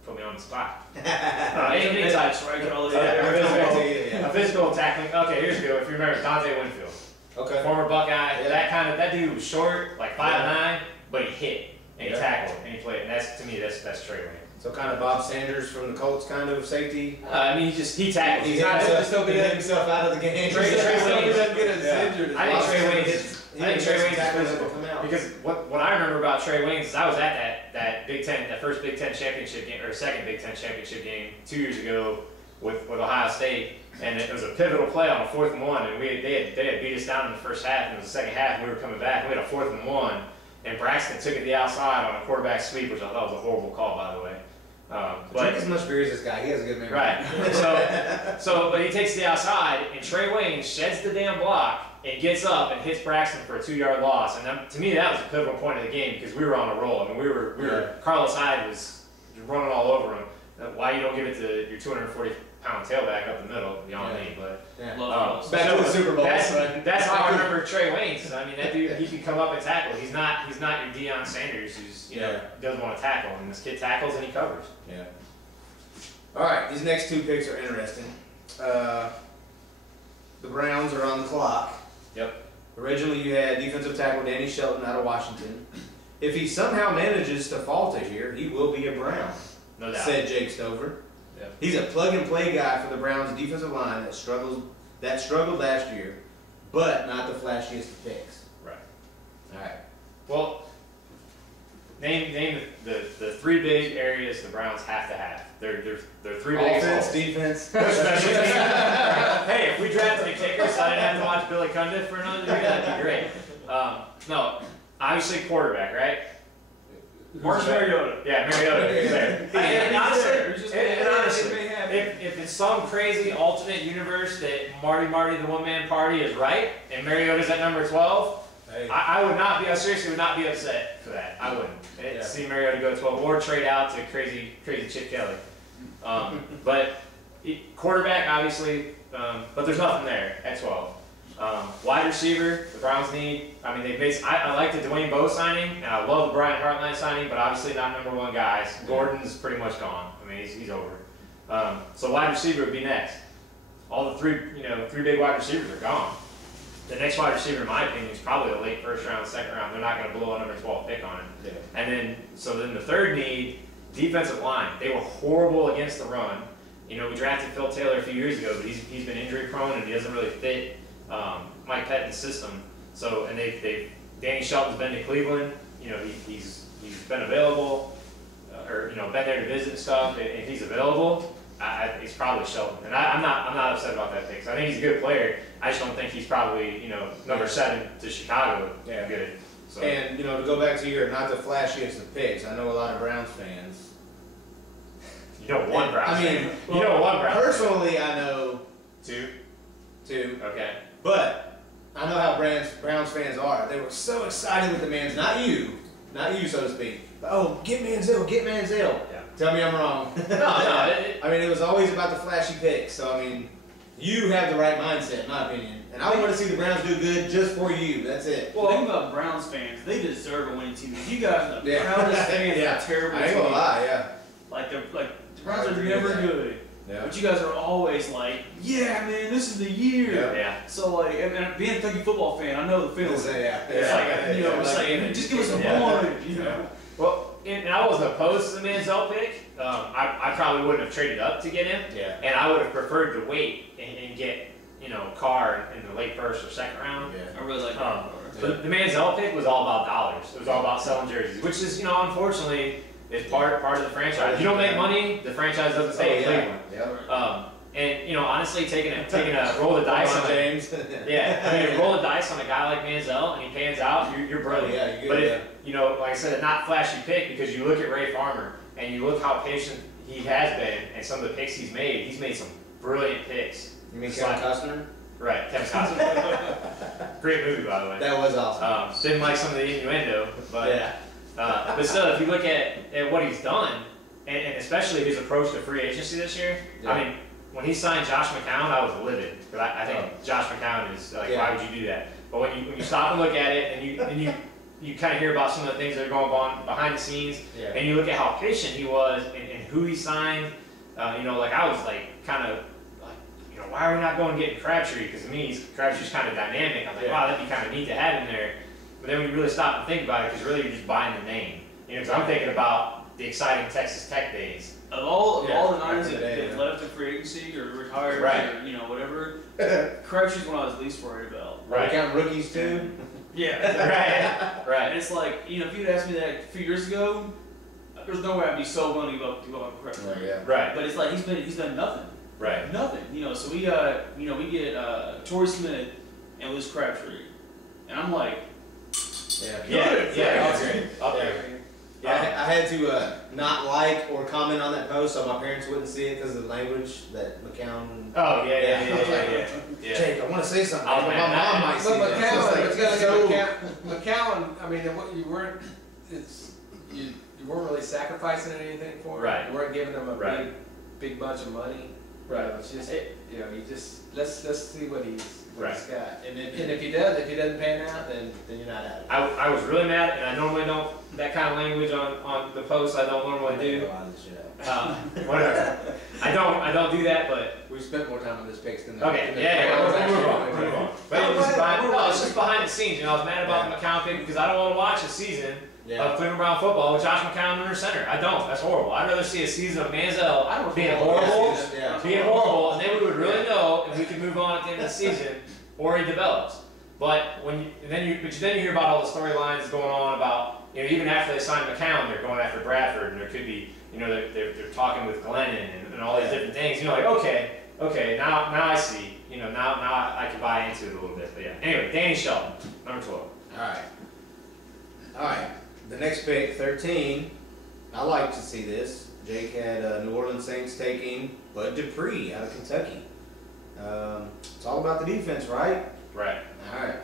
Put me on the spot. Any type. A physical tackling. Okay, here's a good one. If you remember Dante Winfield, Okay. former Buckeye. Yeah. That dude was short, like 5'9", but he hit and he Yeah. tackled and he played. And that's to me, that's Trey Waynes. So kind of Bob Sanders from the Colts kind of safety. I mean, he tackles. He He's not. hit himself out of the game. Trey Waynes doesn't get us Yeah. injured. I think Trey Waynes is. He I think makes Trey some Waynes is tackles physical. that come out. Because what I remember about Trey Waynes is I was at that Big Ten, that first Big Ten championship game, or second Big Ten championship game 2 years ago with Ohio State, and it was a pivotal play on a 4th and 1, and they had beat us down in the first half, and it was the second half, and we were coming back, and we had a 4th and 1, and Braxton took it the outside on a quarterback sweep, which I thought was a horrible call, by the way. Drink as much beer as this guy. He has a good memory. Right. But he takes the outside, and Trey Waynes sheds the damn block and gets up and hits Braxton for a 2-yard loss. And to me, that was a pivotal point of the game because we were on a roll. I mean, we were Carlos Hyde was running all over him. Why you don't give it to your 240-pound tailback up the middle beyond me, but. Yeah. Love Back to the Super Bowl. That's how I remember Trey Waynes. I mean, that dude, he can come up and tackle. He's not your Deion Sanders who's doesn't want to tackle. And this kid tackles and he covers. Yeah. All right, these next 2 picks are interesting. The Browns are on the clock. Yep. Originally, you had defensive tackle Danny Shelton out of Washington. If he somehow manages to falter here, he will be a Brown, No doubt. said Jake Stover. Yep. He's a plug-and-play guy for the Browns' defensive line that struggled last year, but not the flashiest of picks. Right. All right. Well, name the 3 big areas the Browns have to have. They're 3 big Offense, holes. defense. Special teams. Hey, if we drafted a kicker so I didn't have to watch Billy Cundiff for another year, that'd be great. No, obviously quarterback, right? Marcus Mariota. Yeah, Mariota. He's there. And honestly, if it's some crazy alternate universe that Marty the one-man party is right and Mariota's at number 12, Hey. I seriously would not be upset for that. I wouldn't. Yeah. See Mariota go 12 or trade out to crazy Chip Kelly. But quarterback, obviously, but there's nothing there at 12. Wide receiver, the Browns need. I mean, I like the Dwayne Bowe signing, and I love the Brian Hartline signing, but obviously not number 1 guys. Gordon's pretty much gone. I mean, he's over. So wide receiver would be next. All the 3 big wide receivers are gone. The next wide receiver, in my opinion, is probably a late 1st round, 2nd round. They're not going to blow a number 12 pick on it. Yeah. And then the third need, defensive line. They were horrible against the run. You know, we drafted Phil Taylor a few years ago, but he's been injury prone and he doesn't really fit Mike Pettine's system. So, and Danny Shelton's been to Cleveland. You know, he's been available, or been there to visit and stuff. If he's available, It's probably Shelton, and I'm not upset about that pick. 'Cause I think he's a good player. I just don't think he's probably number 7 to Chicago. Yeah. Good. So. And to go back to your not the flashiest of picks, I know a lot of Browns fans. One Browns. I mean, fan. One Browns. Personally, I know Two. okay, but I know how Browns fans are. They were so excited with the Manziel, not you, so to speak. But, oh, get Manziel. Yeah. Tell me I'm wrong. No. I mean, it was always about the flashy picks. So I mean, you have the right mindset, in my opinion. And I want to see the Browns do good just for you. That's it. Well, the thing about Browns fans, they deserve a winning team. You guys are the Yeah. proudest fans Yeah. of a terrible I ain't team. gonna lie, yeah. Like the Browns I are agree never with that. good. Yeah. But you guys are always like, yeah, man, this is the year. Yeah. So like, and being a Kentucky football fan, I know the feeling. Yeah. It's like, it's like, just give us a one, Well, and I wasn't opposed to the Manziel pick. I probably wouldn't have traded up to get him. Yeah. And I would have preferred to wait and get Carr in the late first or second round. Yeah. I really like But the Manziel pick was all about dollars. It was all about selling jerseys, which is unfortunately is part of the franchise. You don't make money, the franchise doesn't stay in Cleveland. Yeah. And honestly, taking a roll of the dice on James. roll the dice on a guy like Manziel and he pans out, you're brilliant. Yeah, you're good, but yeah. if like I said, a not flashy pick because you look at Ray Farmer and you look how patient he has been and some of the picks he's made some brilliant picks. You mean Kevin Costner? Right, Kevin Costner. Great movie, by the way. That was awesome. Didn't like some of the innuendo, but Yeah. but still, if you look at what he's done, and especially his approach to free agency this year, Yeah. I mean, when he signed Josh McCown, I was livid because I think Josh McCown is like, Yeah. why would you do that? But when you stop and look at it, and you kind of hear about some of the things that are going on behind the scenes, Yeah. and you look at how patient he was and who he signed, like I was like kind of like, why are we not going and getting Crabtree? Because to me, Crabtree's kind of dynamic. I'm like, Yeah. wow, that'd be kind of neat to have him there. But then when you really stop and think about it, because really you're just buying the name. Because I'm thinking about the exciting Texas Tech days. Of all the back Niners in the day, that yeah. left in free agency or retired Right. or whatever, Crabtree's one I was least worried about. Are we counting rookies too? Yeah. Right. And it's like, if you'd asked me that a few years ago, there's no way I'd be so willing to give up Crabtree. Oh, yeah. Right. But it's like he's done nothing. Right. Nothing. So we got we get Torrey Smith and Liz Crabtree. And I'm like, Yeah. Yeah. Up there. Up there. Yeah, I had to not like or comment on that post so my parents wouldn't see it because of the language that McCown. Oh yeah. Jake, I want to say something, Oh, but man, my mom might see But that. McCown, It's it's gotta so- get McCown. I mean, what you weren't, you weren't really sacrificing anything for him. Right. You weren't giving him a Right. big bunch of money. Right. It's just you just let's see what he's Right. got. And if he doesn't pan out, then you're not out of it. I was really mad, and I normally don't that kind of language on the post. I don't normally do. Whatever. I don't do that, but We've spent more time on this picks than okay. We'll move on. But it's just behind the scenes. I was mad about the McCown pick because I don't want to watch a season of Cleveland Brown football with Josh McCown under center. I don't. That's horrible. I'd rather see a season of Manziel being horrible, and then we would really know if we could move on at the end of the season, or he develops. But then you hear about all the storylines going on about even after they signed McCown, they're going after Bradford, and there could be they're talking with Glennon and all these different things. Like okay, now I see. Now I can buy into it a little bit. But yeah. Anyway, Danny Shelton, number 12. All right. The next pick, 13. I like to see this. Jake had New Orleans Saints taking Bud Dupree out of Kentucky. It's all about the defense, right? Right. All right.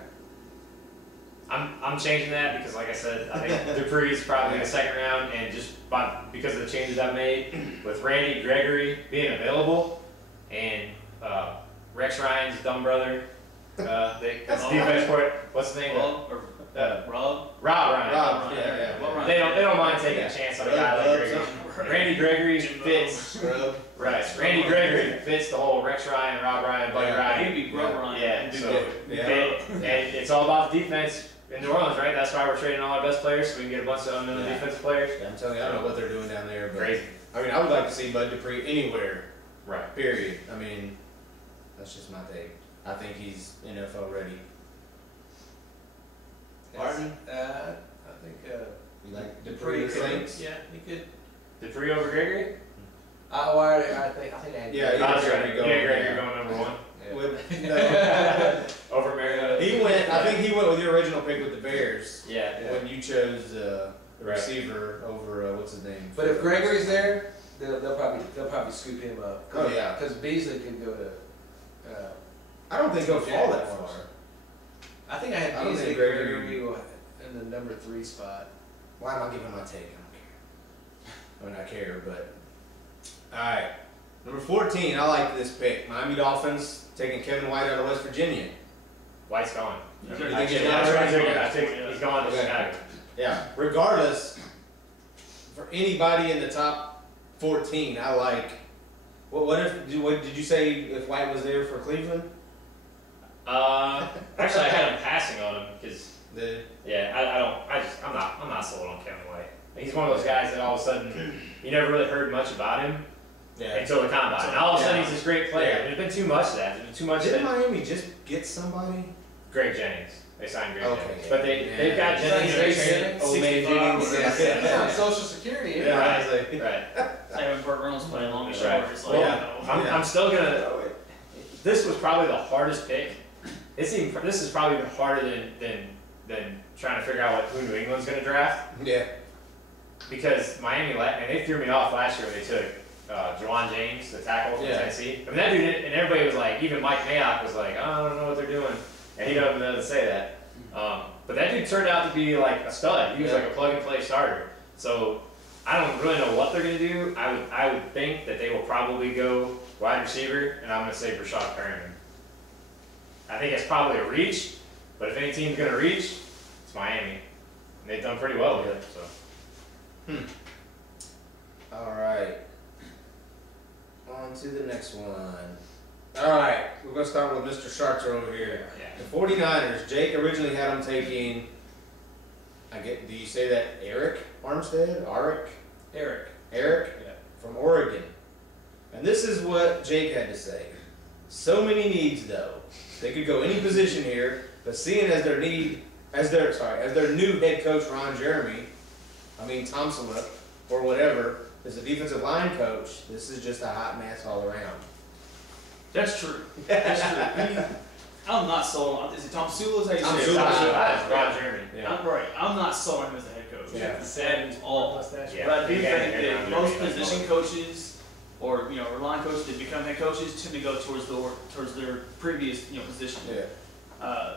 I'm changing that because, like I said, I think Dupree is probably in the second round, and just because of the changes I've made with Randy Gregory being available and Rex Ryan's dumb brother, the defense court. What's his name? Rob Ryan. Rob, yeah. They don't mind taking a chance on a guy like Gregory. Randy Gregory fits. Right. Randy Gregory fits the whole Rex Ryan, Rob Ryan, Buddy Ryan. He'd be Rob Ryan. Yeah. So and it's all about the defense in New Orleans, right? That's why we're trading all our best players so we can get a bunch of unknown defensive players. Yeah, I'm telling you, I don't know what they're doing down there, but Crazy. I mean, I would like to see Bud Dupree anywhere. Right. Period. I mean, that's just my take. I think he's NFL ready. Martin? I think You like Dupree Saints? Yeah, he could. Dupree over Gregory? I think I had. Yeah, That's Gregory right. going, Yeah, Greg, yeah. you're going number 1 Yeah. With, no, over Mariota. he went. I think he went with your original pick with the Bears Yeah. when you chose the Right. receiver over what's his name. But if Gregory's there, they'll probably scoop him up. Oh, yeah. Because Beasley could go to. I don't think he'll fall that far. I think I had I don't Beasley think Gregory- Gregory in the number 3 spot. Why am I giving my take? I don't care. I mean, I care, but all right. Number 14. I like this pick. Miami Dolphins taking Kevin White out of West Virginia. White's gone. You I think think he's he's gone gone. already? I think he's gone to Okay. Chicago. Yeah. Regardless, for anybody in the top 14, I like. What did you say if White was there for Cleveland? Actually, I had him passing on him because The I'm not sold on Kevin White. He's one of those guys that all of a sudden you never really heard much about him yeah. until the combine. And all of a sudden Yeah. he's this great player. Yeah. And there's been too much of that. There's been too much of Didn't that. Miami just get somebody? Greg Jennings. They signed Greg Okay. Jennings. But they've Yeah. got Jennings. Greg They trained Jennings? Old Man 65. Jennings. Yeah. That's on Social Security. Yeah. Right. I was like- Right. Having Burt Reynolds playing long and Right. short, it's like, Well, you know. I'm still gonna. This was probably the hardest pick. This is probably even harder than trying to figure out who New England's gonna draft. Yeah. Because Miami, and they threw me off last year when they took Juwan James, the tackle from Yeah. Tennessee. I mean, that dude, and everybody was like, even Mike Mayock was like, I don't know what they're doing. And he doesn't say that. But that dude turned out to be like a stud. He was Yeah. like a plug and play starter. So I don't really know what they're going to do. I would think that they will probably go wide receiver, and I'm going to say Rashad Perriman. I think it's probably a reach, but if any team's going to reach, it's Miami. And they've done pretty well with it. So. All right. On to the next one. All right. We're going to start with Mr. Sharcher over here. Yeah. The 49ers. Jake originally had them taking, do you say that Eric Armstead? Eric. Eric? Yeah. From Oregon. And this is what Jake had to say. So many needs though. They could go any position here, but seeing as their new head coach Ron Jeremy, Tom Selleck, or whatever, is a defensive line coach, this is just a hot mess all around. That's true. That's true. I'm not sold on. Is it Tom Sula? How you Tom say it? Sula. That's Ron Jeremy. I'm right. I'm not sold on him as the head coach. Yeah. At all. Yeah. But I do You think gotta get that Ron most Jeremy. position coaches, or line coaches that become head coaches, tend to go towards their previous position. Yeah.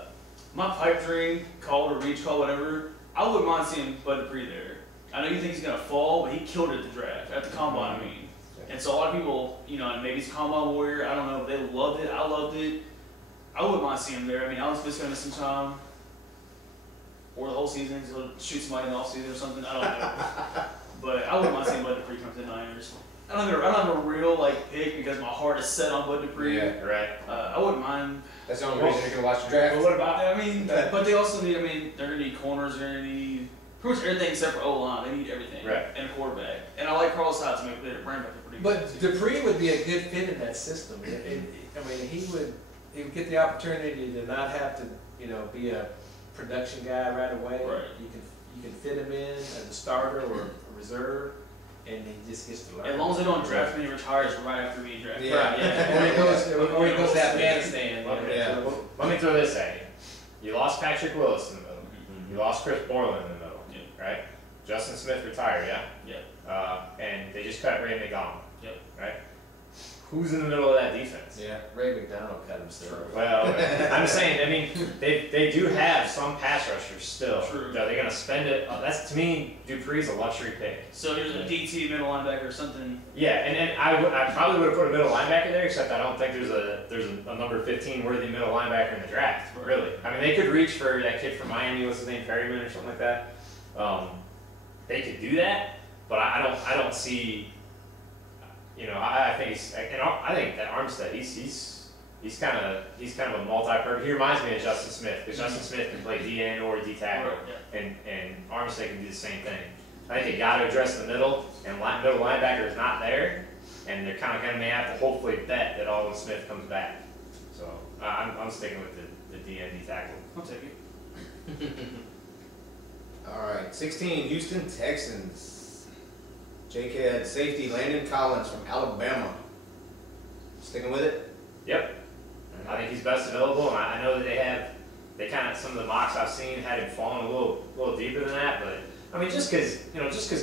My pipe dream, call it a reach call, whatever. I wouldn't mind seeing Bud Dupree there. I know you think he's gonna fall, but he killed it at the draft, at the combine. And so a lot of people, and maybe he's a combine warrior. I don't know. They loved it. I loved it. I wouldn't mind seeing him there. Alex Smith's gonna miss some time, or the whole season. He'll shoot somebody in the offseason or something. I don't know. But I wouldn't mind seeing Bud Dupree come to the Niners. I don't have a real pick because my heart is set on Bud Dupree. Yeah. Right. I wouldn't mind. That's the only reason you can watch the But draft. what about that? But they also need. They're gonna need corners. They're gonna need pretty much everything except for O-line. They need everything. Right. And a quarterback. And I like Carlos Hyde to make their brand back pretty good. But Dupree would be a good fit in that system. He would get the opportunity to not have to, be a production guy right away. Right. You can fit him in as a starter or a reserve, and he just gets to learn. As long as they don't draft him and he retires right after being drafted. Yeah. Right, yeah. Or he goes to Afghanistan. Yeah. Let me throw this at you. You lost Patrick Willis in the middle. You lost Chris Borland in the middle. Yeah. Right? Justin Smith retired, yeah? Yeah. And they just cut Ray McDonald. Yep. Right? Who's in the middle of that defense? Yeah. Ray McDonald cut himself. Well, I'm saying, they do have some pass rushers still. True. Are they going to spend it? That's, to me, Dupree's a luxury pick. So there's a DT middle linebacker or something. Yeah, and I probably would have put a middle linebacker there, except I don't think there's a number 15 worthy middle linebacker in the draft, really. They could reach for that kid from Miami, what's his name, Perryman or something like that. They could do that, but I don't see. I think that Armstead, he's kind of a multi-purpose. He reminds me of Justin Smith, because Justin Smith can play DN or D tackle, and Armstead can do the same thing. I think they got to address the middle, and middle linebacker is not there, and they're kind of may have to hopefully bet that Alden Smith comes back. So I'm sticking with the DN D tackle. I'll take it. All right. 16. Houston Texans. Jake had safety Landon Collins from Alabama. Sticking with it? Yep. I think he's best available, and I know that they kind of, some of the mocks I've seen had him falling a little deeper than that, but I mean, just because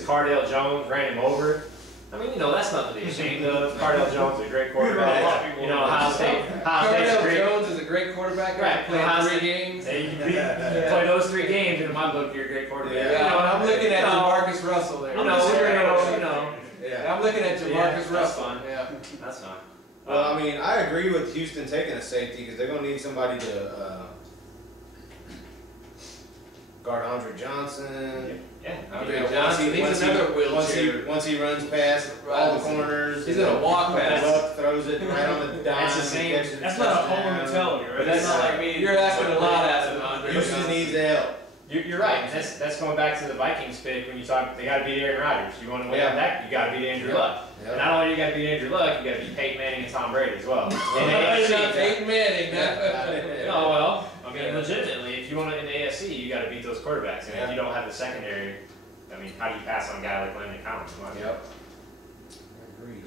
Cardale Jones ran him over, I mean, that's nothing to be ashamed of. Cardale Jones is a great quarterback. Ohio State's Cardale great. Jones is a great quarterback. Right. Played Ohio 3 State- games. Hey, you play those 3 games, and in my book, you're a great quarterback. Yeah, I'm looking at Jamarcus Russell there. Yeah. I'm looking at Jamarcus that's Russell. fine. Yeah. That's fine. Well, I mean, I agree with Houston taking a safety because they're going to need somebody to guard Andre Johnson. Yeah. Andre Once Johnson, he- he's once he- another once he, wheelchair. once he runs past all the corners, He's gonna walk past. Buck throws it right on the dime. That's the same- catches it, That's not a home touchdown. mentality, right? But that's not like me. You're asking a lot out of Andre Houston Johnson. needs help. You're right. And that's going back to the Vikings pick when you talk. They got to beat Aaron Rodgers. You want to win Yeah. on that, you got to beat Andrew Yeah. Luck. Yeah. And not only you got to beat Andrew Luck, you got to beat Peyton Manning and Tom Brady as well. In the He's not AFC. Peyton Manning. Oh well, I mean, legitimately, if you want to in the AFC, you got to beat those quarterbacks. And Yeah. if you don't have the secondary, I mean, how do you pass on a guy like Landon Collins? Yep. Agreed.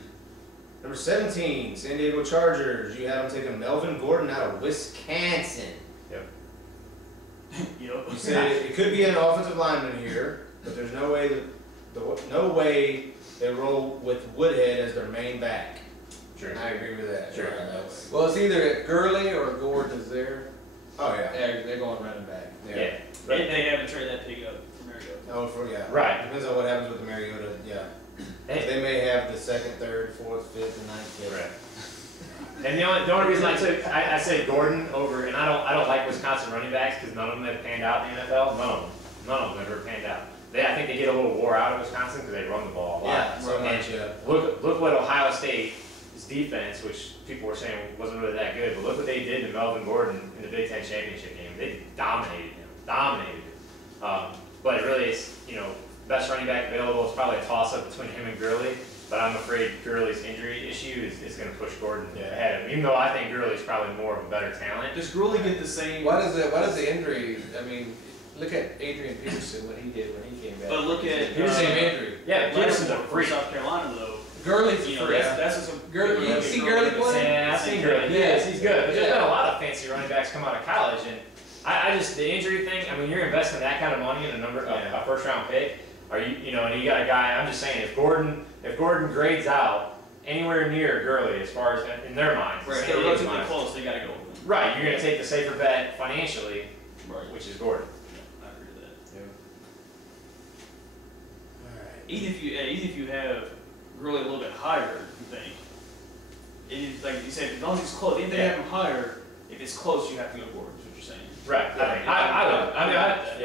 Number 17, San Diego Chargers. You have them taking Melvin Gordon out of Wisconsin. Yep. You said it could be an offensive lineman here, but there's no way no way they roll with Woodhead as their main back. Sure. I agree with that. Sure. That's- Well, it's either Gurley or Gordon is there. Oh yeah. They're going running back. Yeah. They haven't traded that pick up for Mariota. Oh, yeah. Right. Depends on what happens with the Mariota. Yeah. Hey. They may have the 2nd, 3rd, 4th, 5th, and 9th pick. Right. And the only reason I say Gordon over, and I don't like Wisconsin running backs because none of them have panned out in the NFL. None of them have ever panned out. I think they get a little wore out of Wisconsin because they run the ball a lot. Yeah. So And much. Yeah. look what Ohio State's defense, which people were saying wasn't really that good, but look what they did to Melvin Gordon in the Big Ten championship game. They dominated him. But it really is, best running back available. It's probably a toss-up between him and Gurley. But I'm afraid Gurley's injury issue is going to push Gordon ahead of him. Even though I think Gurley's probably more of a better talent. Does Gurley get the same? What is the injury? I mean, look at Adrian Peterson, what he did when he came back. But look at He was the same injury. Yeah, Peterson's a Lattimore freak. for South Carolina though. Gurley's a You know, freak. that's what's some Gurley- you see Gurley play? Yeah, I've seen Gurley. Yeah. He's good. But there's Yeah. been a lot of fancy running backs come out of college, and I just the injury thing. I mean, you're investing that kind of money in a first round pick. Are you and you got a guy? I'm just saying, if Gordon grades out anywhere near Gurley, as far as in their minds, Right, if San they're Diego's relatively minds, close, they gotta go with them. right, you're gonna take the safer bet financially, Right. which is Gordon. I agree with that. All right. Even if you have Gurley a little bit higher, you think. Like you said, as long as he's close, even if they have him higher, if it's close, you have to go Gordon. Is what you're saying. Right.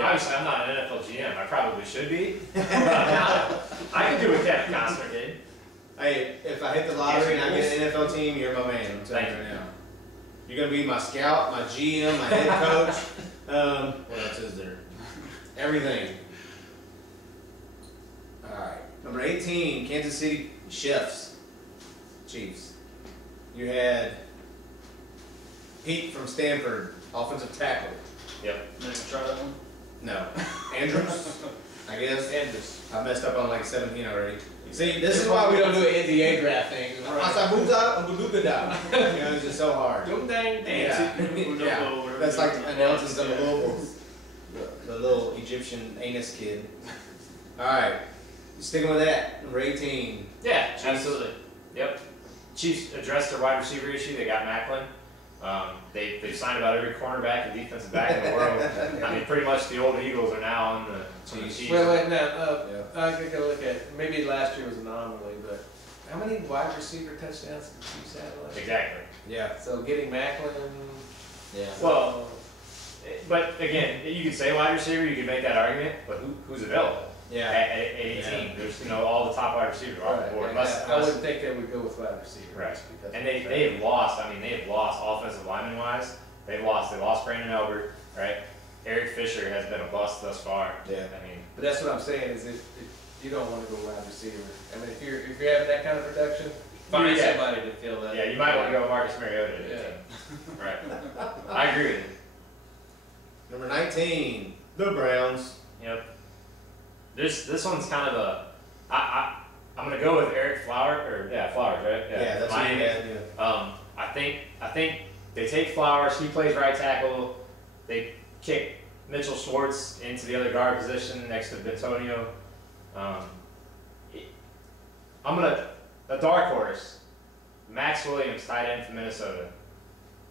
Obviously, I'm not an NFL GM. I probably should be. I can do what Kevin Costner did. Hey, if I hit the lottery and I get an NFL team, you're my man. I'm telling you right now. You're gonna be my scout, my GM, my head coach. What else is there? Everything. All right. Number 18, Kansas City Chiefs. You had Pete from Stanford, offensive tackle. Yep. You gonna try that one? No, Andrews. I guess. Andrews. I messed up on like 17 already. See, this is why we don't do an NDA draft thing. It's just so hard. Yeah. That's like announcing some Louisville, the little Egyptian anus kid. All right, sticking with that. Number 18. Yeah, absolutely. Yep. Chiefs addressed their wide receiver issue. They got Macklin. They've signed about every cornerback and defensive back in the world. I mean, pretty much the old Eagles are now on the Chiefs. Wait, no, Yeah. I gotta look at, maybe last year was an anomaly, but how many wide receiver touchdowns did the Chiefs have last year? Exactly. Yeah. So getting Macklin, Yeah. Well, but again, you could say wide receiver. You could make that argument, but who's available? Yeah. At 18, there's all the top wide receivers are off the board. I wouldn't think they would go with wide receiver. Right. just because And of that. they've lost. I mean, they've lost offensive lineman wise. They lost Brandon Elbert, right? Eric Fisher has been a bust thus far. Yeah. I mean, But that's what I'm saying is if you don't want to go wide receiver. I mean, if you're having that kind of production, find Yeah. somebody to fill that. yeah, you might want to go with Marcus Mariota. Yeah. Right. I agree with you. Number 19, the Browns. Yep. This one's kind of a I'm gonna go with Eric Flowers, Flowers, right? Yeah, that's what Miami. you had. Yeah. I think they take Flowers. He plays right tackle. They kick Mitchell Schwartz into the other guard position next to Bentonio. A dark horse, Max Williams, tight end from Minnesota.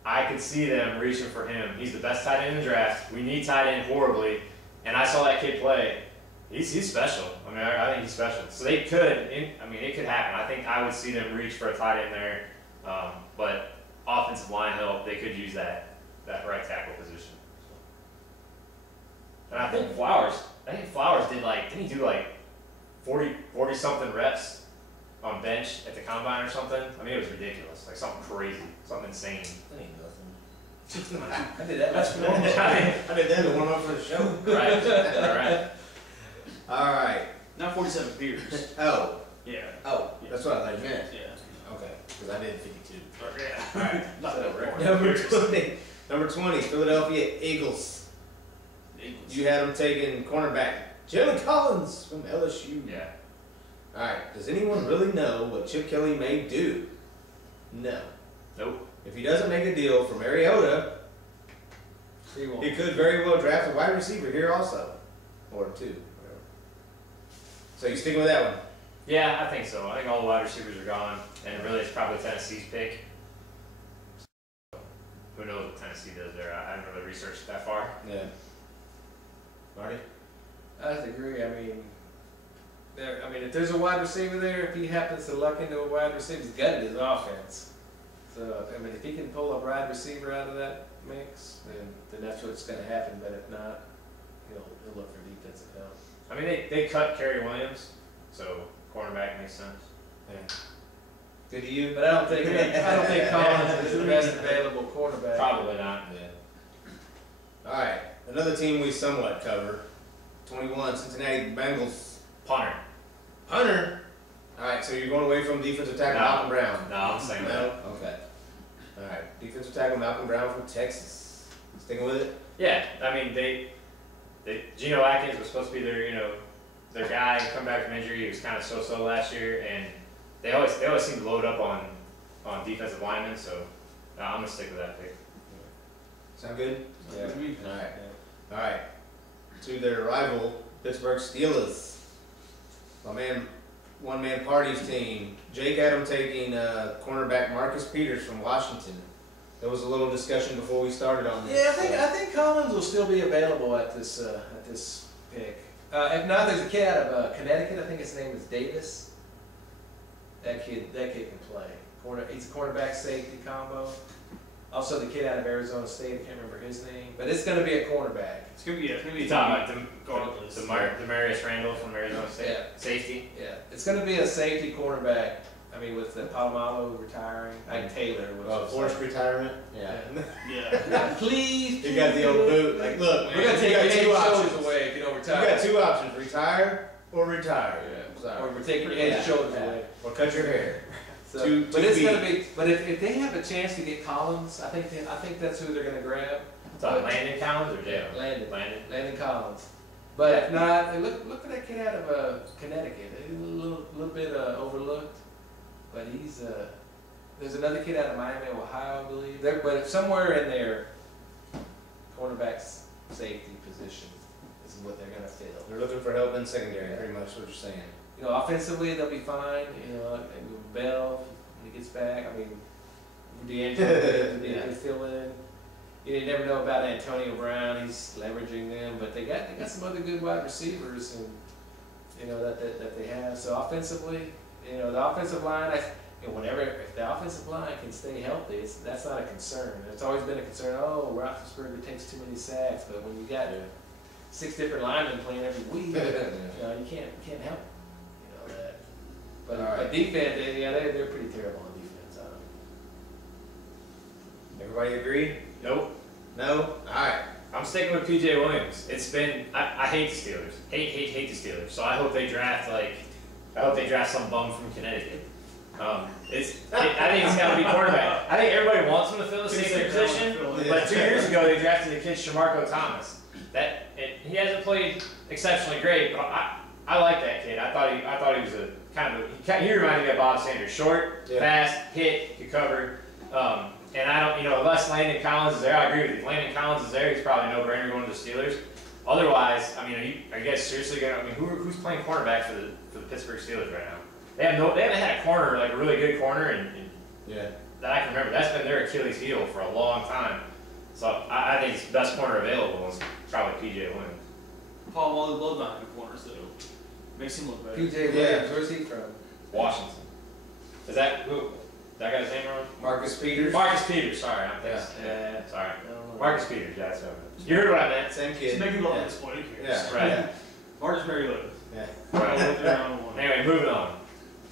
I could see them reaching for him. He's the best tight end in the draft. We need tight end horribly, and I saw that kid play. He's special. I mean, I think he's special. So they could. It could happen. I think I would see them reach for a tight end there, but offensive line help. They could use that right tackle position. And I think Flowers didn't he do like 40 something reps on bench at the combine or something? I mean, it was ridiculous. Like something crazy, something insane. That ain't nothing. I did that. That's normal. I did that to warm up for the show. Right. All right. All right. Not 47 beers. Oh. Yeah. Oh. That's what I meant. Yeah. Okay. Because I did 52. Yeah. All right. Not that rare. Number 20, Philadelphia Eagles. You had them taking cornerback Jalen Collins from LSU. Yeah. All right. Does anyone really know what Chip Kelly may do? No. Nope. If he doesn't make a deal for Mariota, He won't. he could very well draft a wide receiver here also, or two. Whatever. So you sticking with that one? Yeah, I think so. I think all the wide receivers are gone, and really it's probably Tennessee's pick. Who knows what Tennessee does there? I haven't really researched that far. Yeah. Marty? I have to agree. I mean, if there's a wide receiver there, if he happens to luck into a wide receiver, he's gutted his offense. So, I mean, if he can pull a wide receiver out of that mix, then that's what's going to happen. But if not, he'll look for defensive help. I mean, they cut Kerry Williams, so cornerback makes sense. Yeah. Good to you? But I don't think Collins is the best available cornerback. Probably not. Yeah. All right. Another team we somewhat cover. 21, Cincinnati Bengals. Punter. Hunter. All right, so you're going away from defensive tackle No. Malcolm Brown. No, I'm saying that. No? Okay. All right. Defensive tackle Malcolm Brown from Texas. Sticking with it? Yeah, I mean, Geno Atkins was supposed to be their guy, come back from injury. He was kind of so-so last year, and they always seem to load up on defensive linemen. So I'm gonna stick with that pick. Sound good? Yeah. All right. All right. To their rival, Pittsburgh Steelers. One-man party's team. Jake had them taking cornerback Marcus Peters from Washington. There was a little discussion before we started on this. Yeah, I think Collins will still be available at this pick. If not, there's a kid out of Connecticut. I think his name is Davis. That kid can play. He's a cornerback safety combo. Also, the kid out of Arizona State. I can't remember his name, but it's going to be a cornerback. It's gonna be You talking about regardless. Demarius Randall from Arizona State, Yeah. safety. Yeah, it's going to be a safety cornerback. I mean, with the Palomalo retiring, Taylor. Forced retirement? Yeah. Yeah. Please. You got the old boot. Like, look, We're going to take you your got head two and options. shoulders away if you don't You retire. got two options: retire or retire. Yeah. Sorry. Or we're taking your head and shoulders Yeah. away. Or cut your hair. So, To but it's be. going to be. But if they have a chance to get Collins, I think that's who they're going to grab. Talking Landon Collins or Jalen? Landon Collins. But if not, look at that kid out of Connecticut. He's a little bit overlooked, but he's there's another kid out of Miami, Ohio, I believe. But if somewhere in their cornerback's safety position is what they're going to fill. They're looking for help in secondary. Pretty much what you're saying. You know, offensively they'll be fine. You know, and Bell when he gets back. I mean, D'Angelo will be a good fill in. You never know about Antonio Brown. He's leveraging them, but they got some other good wide receivers, and you know that they have. So offensively, you know, the offensive line. If the offensive line can stay healthy, that's not a concern. It's always been a concern. Oh, Roethlisberger takes too many sacks, but when you got 6 different linemen playing every week, you know, you can't help. You know that. But All right. but defense, they're pretty terrible on defense. Everybody agree? Nope. No? Alright. I'm sticking with PJ Williams. It's been I hate the Steelers. Hate the Steelers. So I hope they draft some bum from Connecticut. I think it's got to be quarterback. I think everybody wants him to fill the safety position, but 2 years ago they drafted the kid Shamarko Thomas. He hasn't played exceptionally great, but I I like that kid. I thought he was a kind of he reminded me of Bob Sanders. Short, Yeah. fast, hit, could cover. And I don't, unless Landon Collins is there, I agree with you. If Landon Collins is there, he's probably no brainer going to the Steelers. Otherwise, I mean, are you guys seriously going to? I mean, who's playing cornerback for the Pittsburgh Steelers right now? They haven't had a corner, like a really good corner, and Yeah. that I can remember. That's been their Achilles heel for a long time. So I think it's the best corner available is probably PJ Williams. Paul Wally loves not having corners, though. Makes him look better. PJ Yeah. Williams, where's he from? Washington. Is that who? Did I got his name wrong? Marcus Peters. Marcus Peters. Sorry, I'm Yeah. yeah. Sorry. I don't know. Marcus Peters. Yeah, that's what I meant. You heard what I meant. Same Just kid. make him look Yeah. at this point, who cares? Yeah. Right. Yeah. Marcus Mariota. Yeah. Right, we'll do round one. Anyway, moving on.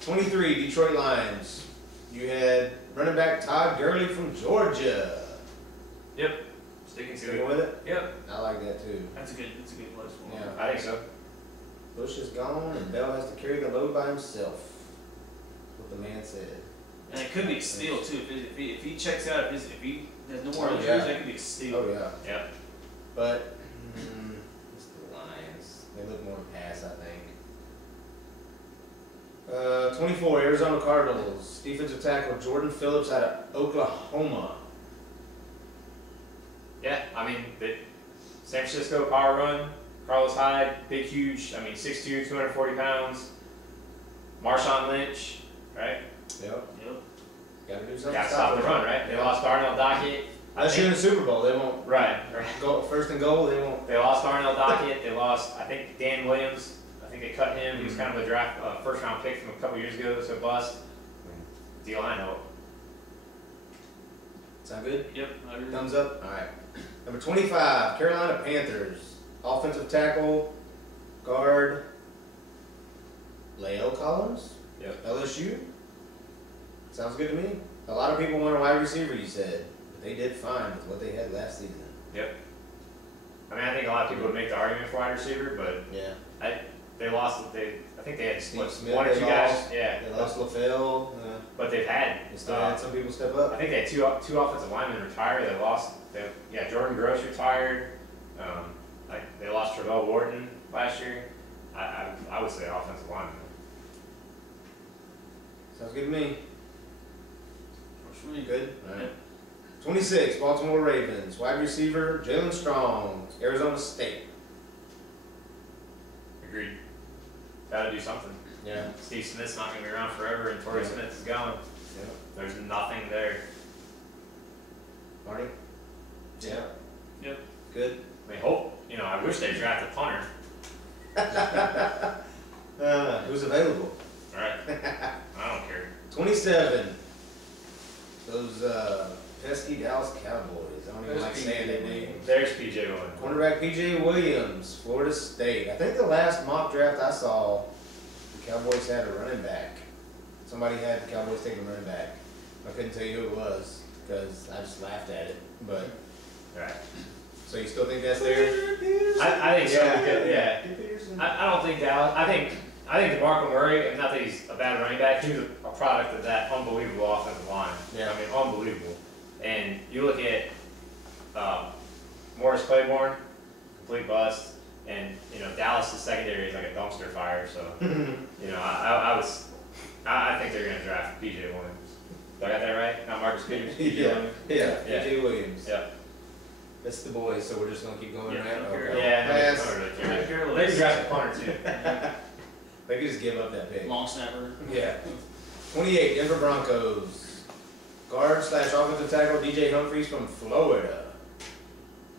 23, Detroit Lions. You had running back Todd Gurley from Georgia. Yep. Sticking to Sticking it. with it? Yep. I like that too. That's a good place for him. Yeah. I think so. Bush is gone and Bell has to carry the load by himself. What the man said. And it could be a steal too. If he checks out, if he has no more Oh, injuries, yeah. that could be a steal. Oh yeah. Yep. But it's the Lions. They look more pass, I think. 24, Arizona Cardinals. Defensive tackle Jordan Phillips out of Oklahoma. Yeah. I mean, the San Francisco power run. Carlos Hyde, big, huge. I mean, 6'2", 240 pounds. Marshawn Lynch, right? Yep. Yep. Gotta do something. Got to stop the run, right? They lost Darnell Dockett. I Unless you're in think- the Super Bowl, they won't Right. go first and goal. They won't. They lost Darnell Dockett. They lost, I think, Dan Williams. I think they cut him. He was kind of a draft first round pick from a couple years ago, so bust. Deal I know. Sound good? Yep. I agree. Thumbs up. All right. Number 25, Carolina Panthers. Offensive tackle, guard, Leo Collins. Yep. LSU. Sounds good to me. A lot of people want a wide receiver, you said, but they did fine with what they had last season. I mean, I think a lot of people would make the argument for wide receiver, but Yeah. they lost. I think they had Steve what, Smith, one or they two guys. lost. Yeah. They lost LaFell. But they've had. They still had some people step up. I think they had two offensive linemen retire. They lost. Jordan Gross retired. They lost Travell Wharton last year. I would say offensive lineman. Sounds good to me. Works for me. Good. All right. 26, Baltimore Ravens. Wide receiver, Jalen Strong, Arizona State. Agreed. Got to do something. Yeah. Steve Smith's not going to be around forever, and Torrey Yeah. Smith is gone. Yeah. There's nothing there. Marty? Yeah. Yep. Good. I mean, I wish they drafted a punter. Who's available? All right. I don't care. 27. Those pesky Dallas Cowboys. I don't even There's like saying PJ that name. There's PJ Williams. Cornerback PJ Williams, Florida State. I think the last mock draft I saw, the Cowboys had a running back. Somebody had the Cowboys taking a running back. I couldn't tell you who it was because I just laughed at it. But All right. so you still think that's there? I think so. Yeah. Because, yeah. Peterson. I don't think Dallas. I think DeMarco Murray, and not that he's a bad running back, he's a product of that unbelievable offensive line. Yeah. I mean, unbelievable. And you look at Morris Claiborne, complete bust, and Dallas' secondary is like a dumpster fire. So I think they're gonna draft PJ Williams. Did I got that right? Not Marcus Peters. PJ Yeah. Williams. Yeah. Yeah. PJ Williams. Yeah. That's the boys, so we're just gonna keep going, Yeah, right? I don't care. Okay. Yeah. No, Pass. I don't really I care. care They less. can draft a punter too. They could just give up that pick. Long snapper. Yeah. 28, Denver Broncos. Guard / offensive tackle DJ Humphries from Florida.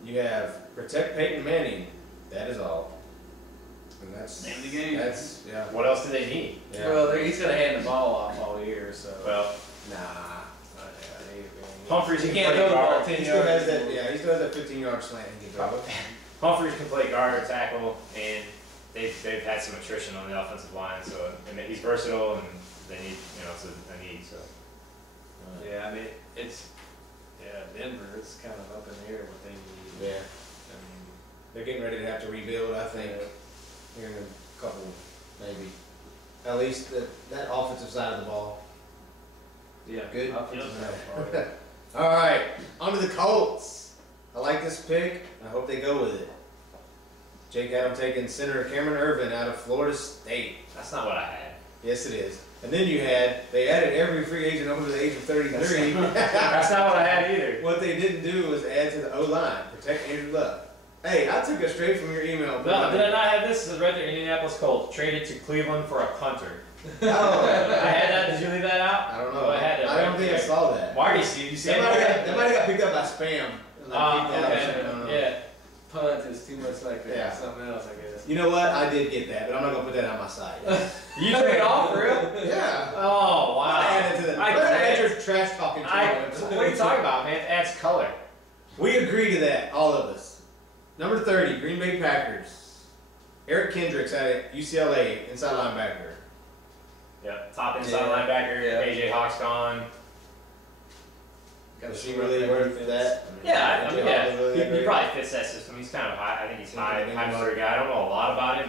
You have protect Peyton Manning. That is all. And that's Name of the game. That's yeah. What else do they need? Yeah. Well, he's gonna hand the ball off all year, so. Well, Nah. Humphries You can can't play throw the ball guard. 10 He still has yards. that. Yeah, he still has that 15-yard slant. He can throw. Humphries can play guard or tackle, and they've had some attrition on the offensive line. So and he's versatile, and they need it's a need. So Yeah, I mean, Denver is kind of up in the air what they need. Yeah. I mean, They're getting ready to have to rebuild. I think here in a couple, maybe. At least that offensive side of the ball. yeah. Good. Offensive Yep. side. All right, on to the Colts. I like this pick. I hope they go with it. Jake had him taking center Cameron Irvin out of Florida State. That's not what I had. Yes, it is. And then they added every free agent over the age of 33. That's not what I had either. What they didn't do was add to the O-line, protect Andrew Luck. Hey, I took it straight from your email. No, did I not have this? This is right there. Indianapolis Colts traded to Cleveland for a punter. Oh, I had that. Did you leave that out? I don't know. Oh, I had that. I don't think I saw that. Marty, see, you see That it? might have got picked up by spam. Like, Okay. I don't know. Yeah. Punt is too much like that. Yeah. Something else, I guess. You know what? I did get that, but I'm not gonna put that on my site. You took it off, for real? Yeah. Oh, wow. I added to the. I- Look at your trash talking. What are you talking about, man? It adds color. We agree to that, all of us. Number 30, Green Bay Packers. Eric Kendricks out of UCLA, inside linebacker. Yep. Top inside Yeah. linebacker. Yeah. AJ Hawk's gone. Was he really worth that? Yeah, I mean, yeah. Really that He great? probably fits that system. He's kind of high. I think he's high motor guy. I don't know a lot about him,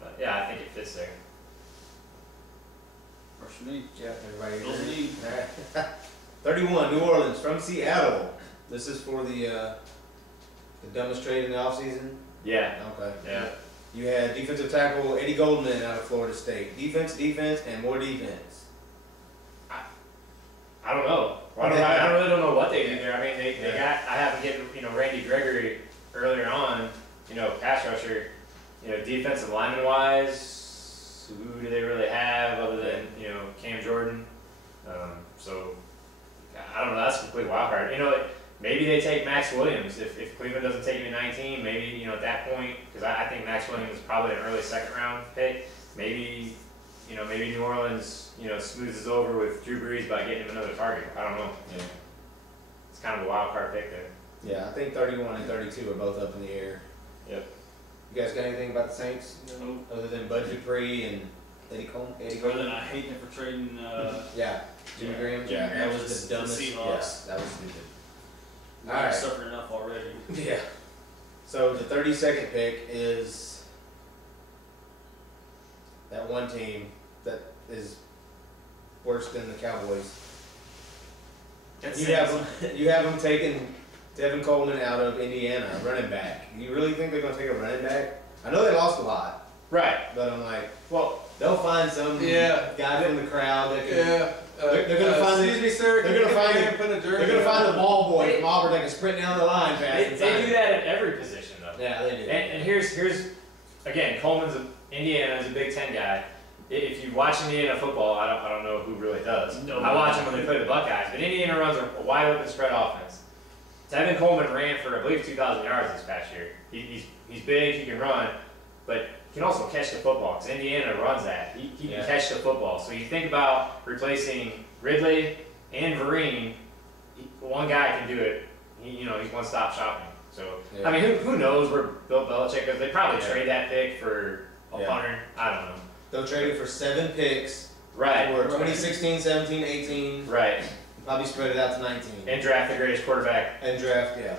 but yeah, I think it fits there. Works for me. Yeah, everybody Those agree. need. All right. 31, New Orleans, from Seattle. This is for the dumbest trade in the offseason? Yeah. Okay. Yeah. You had defensive tackle Eddie Goldman out of Florida State. Defense, and more defense. I don't know. I really don't know what they do there. I mean, they got. I have to get Randy Gregory earlier on. Pass rusher. Defensive lineman wise, who do they really have other than Cam Jordan? So I don't know. That's a complete wild card. Maybe they take Max Williams if Cleveland doesn't take him in 19. Maybe at that point, because I think Max Williams is probably an early second round pick. Maybe maybe New Orleans smooths over with Drew Brees by getting him another target. I don't know. Yeah. It's kind of a wild card pick there. Yeah, I think 31 and 32 are both up in the air. Yep. You guys got anything about the Saints? Nope. Other than Bud Dupree and Eddie Coleman? Other than I hate them for trading. Yeah. Jimmy Graham? Yeah. That was Just the the dumbest. Seahawks. Yeah, that was stupid. I've Alright. suffered enough already. Yeah. So the 32nd pick is that one team that is worse than the Cowboys. That's You have them taking Devin Coleman out of Indiana, running back. You really think they're going to take a running back? I know they lost a lot, Right. but I'm like, Well, they'll find some Yeah. guy from the crowd that can. Yeah. They're gonna find excuse me, sir. they're gonna find the, put a jersey They're going to find the on? ball boy from Auburn that can sprint down the line fast. they and find do it. that at every position though. Yeah, they do. And here's again, Indiana is a Big Ten guy. If you watch Indiana football, I don't know who really does. No. I watch them when they play the Buckeyes, but Indiana runs a wide open spread offense. Tevin Coleman ran for I believe 2,000 yards this past year. He's big, he can run, but he can also catch the football because Indiana runs that. He Yeah. can catch the football. So you think about replacing Ridley and Vereen, one guy can do it. He's one-stop shopping. So Yeah. I mean, who knows where Bill Belichick goes? They probably Yeah. trade that pick for a Yeah. punter. I don't know. They'll trade it for 7 picks Right. for 2016, 17, 18. Right. Probably spread it out to 19. And draft the greatest quarterback. And draft, yeah.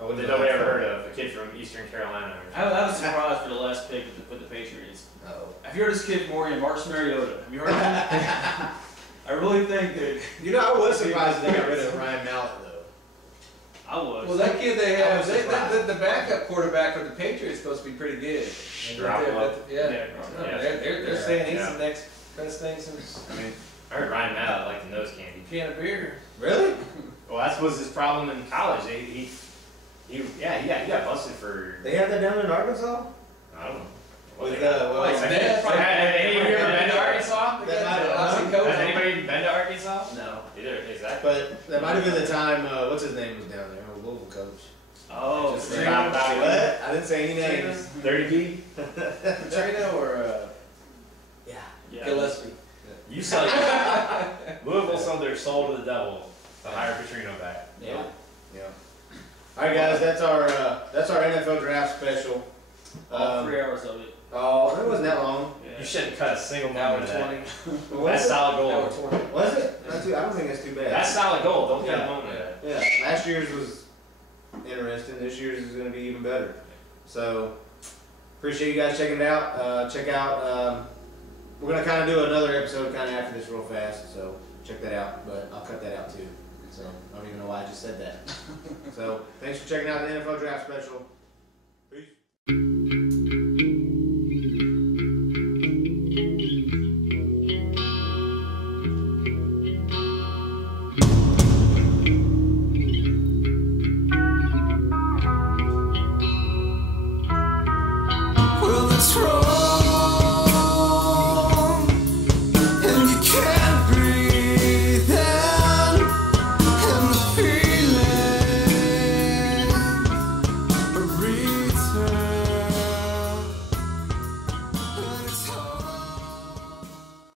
That nobody ever heard of. A kid from Eastern Carolina. I was surprised for the last pick with the Patriots. Oh. Have you heard this kid Marcus Mariota? Have you heard of him? I really think that I was surprised they got rid of Ryan Mallett, though. I was. Well, that kid they I have, was they, surprised. the backup quarterback for the Patriots is supposed to be pretty good. Garoppolo. Yeah. Yeah. They're Yeah. saying he's Yeah. the next best thing since I mean, I heard Ryan Mallett liked the nose candy. can of beer. Really? Well, that was his problem in college. He got busted for They have that down in Arkansas? I don't know. With, Have Ned. any of you ever been to Arkansas? That might have- Aussie coach. Has anybody been to Arkansas? No. Either is that? But that might have been the time, what's his name was down there, a Louisville coach. Oh, Just Trino. about What? I didn't say any names. 30B. Trino or Yeah. Yeah. Gillespie. You sold Louisville sold their soul to the devil to hire Petrino back. Yeah. Yeah. All right, guys, that's our NFL draft special. All 3 hours of it. Oh, it wasn't that long. Yeah. You shouldn't cut a single Hour moment of that. 20. Was That's it? solid Hour gold. 20. Was it? Not too, I don't think that's too bad. That's solid gold. Don't cut Yeah. a moment of that. Yeah, last year's was interesting. This year's is going to be even better. So, appreciate you guys checking it out. Check out, we're going to kind of do another episode kind of after this real fast. So, check that out. But I'll cut that out too. So, I don't even know why I just said that. So, thanks for checking out the NFL Draft Special.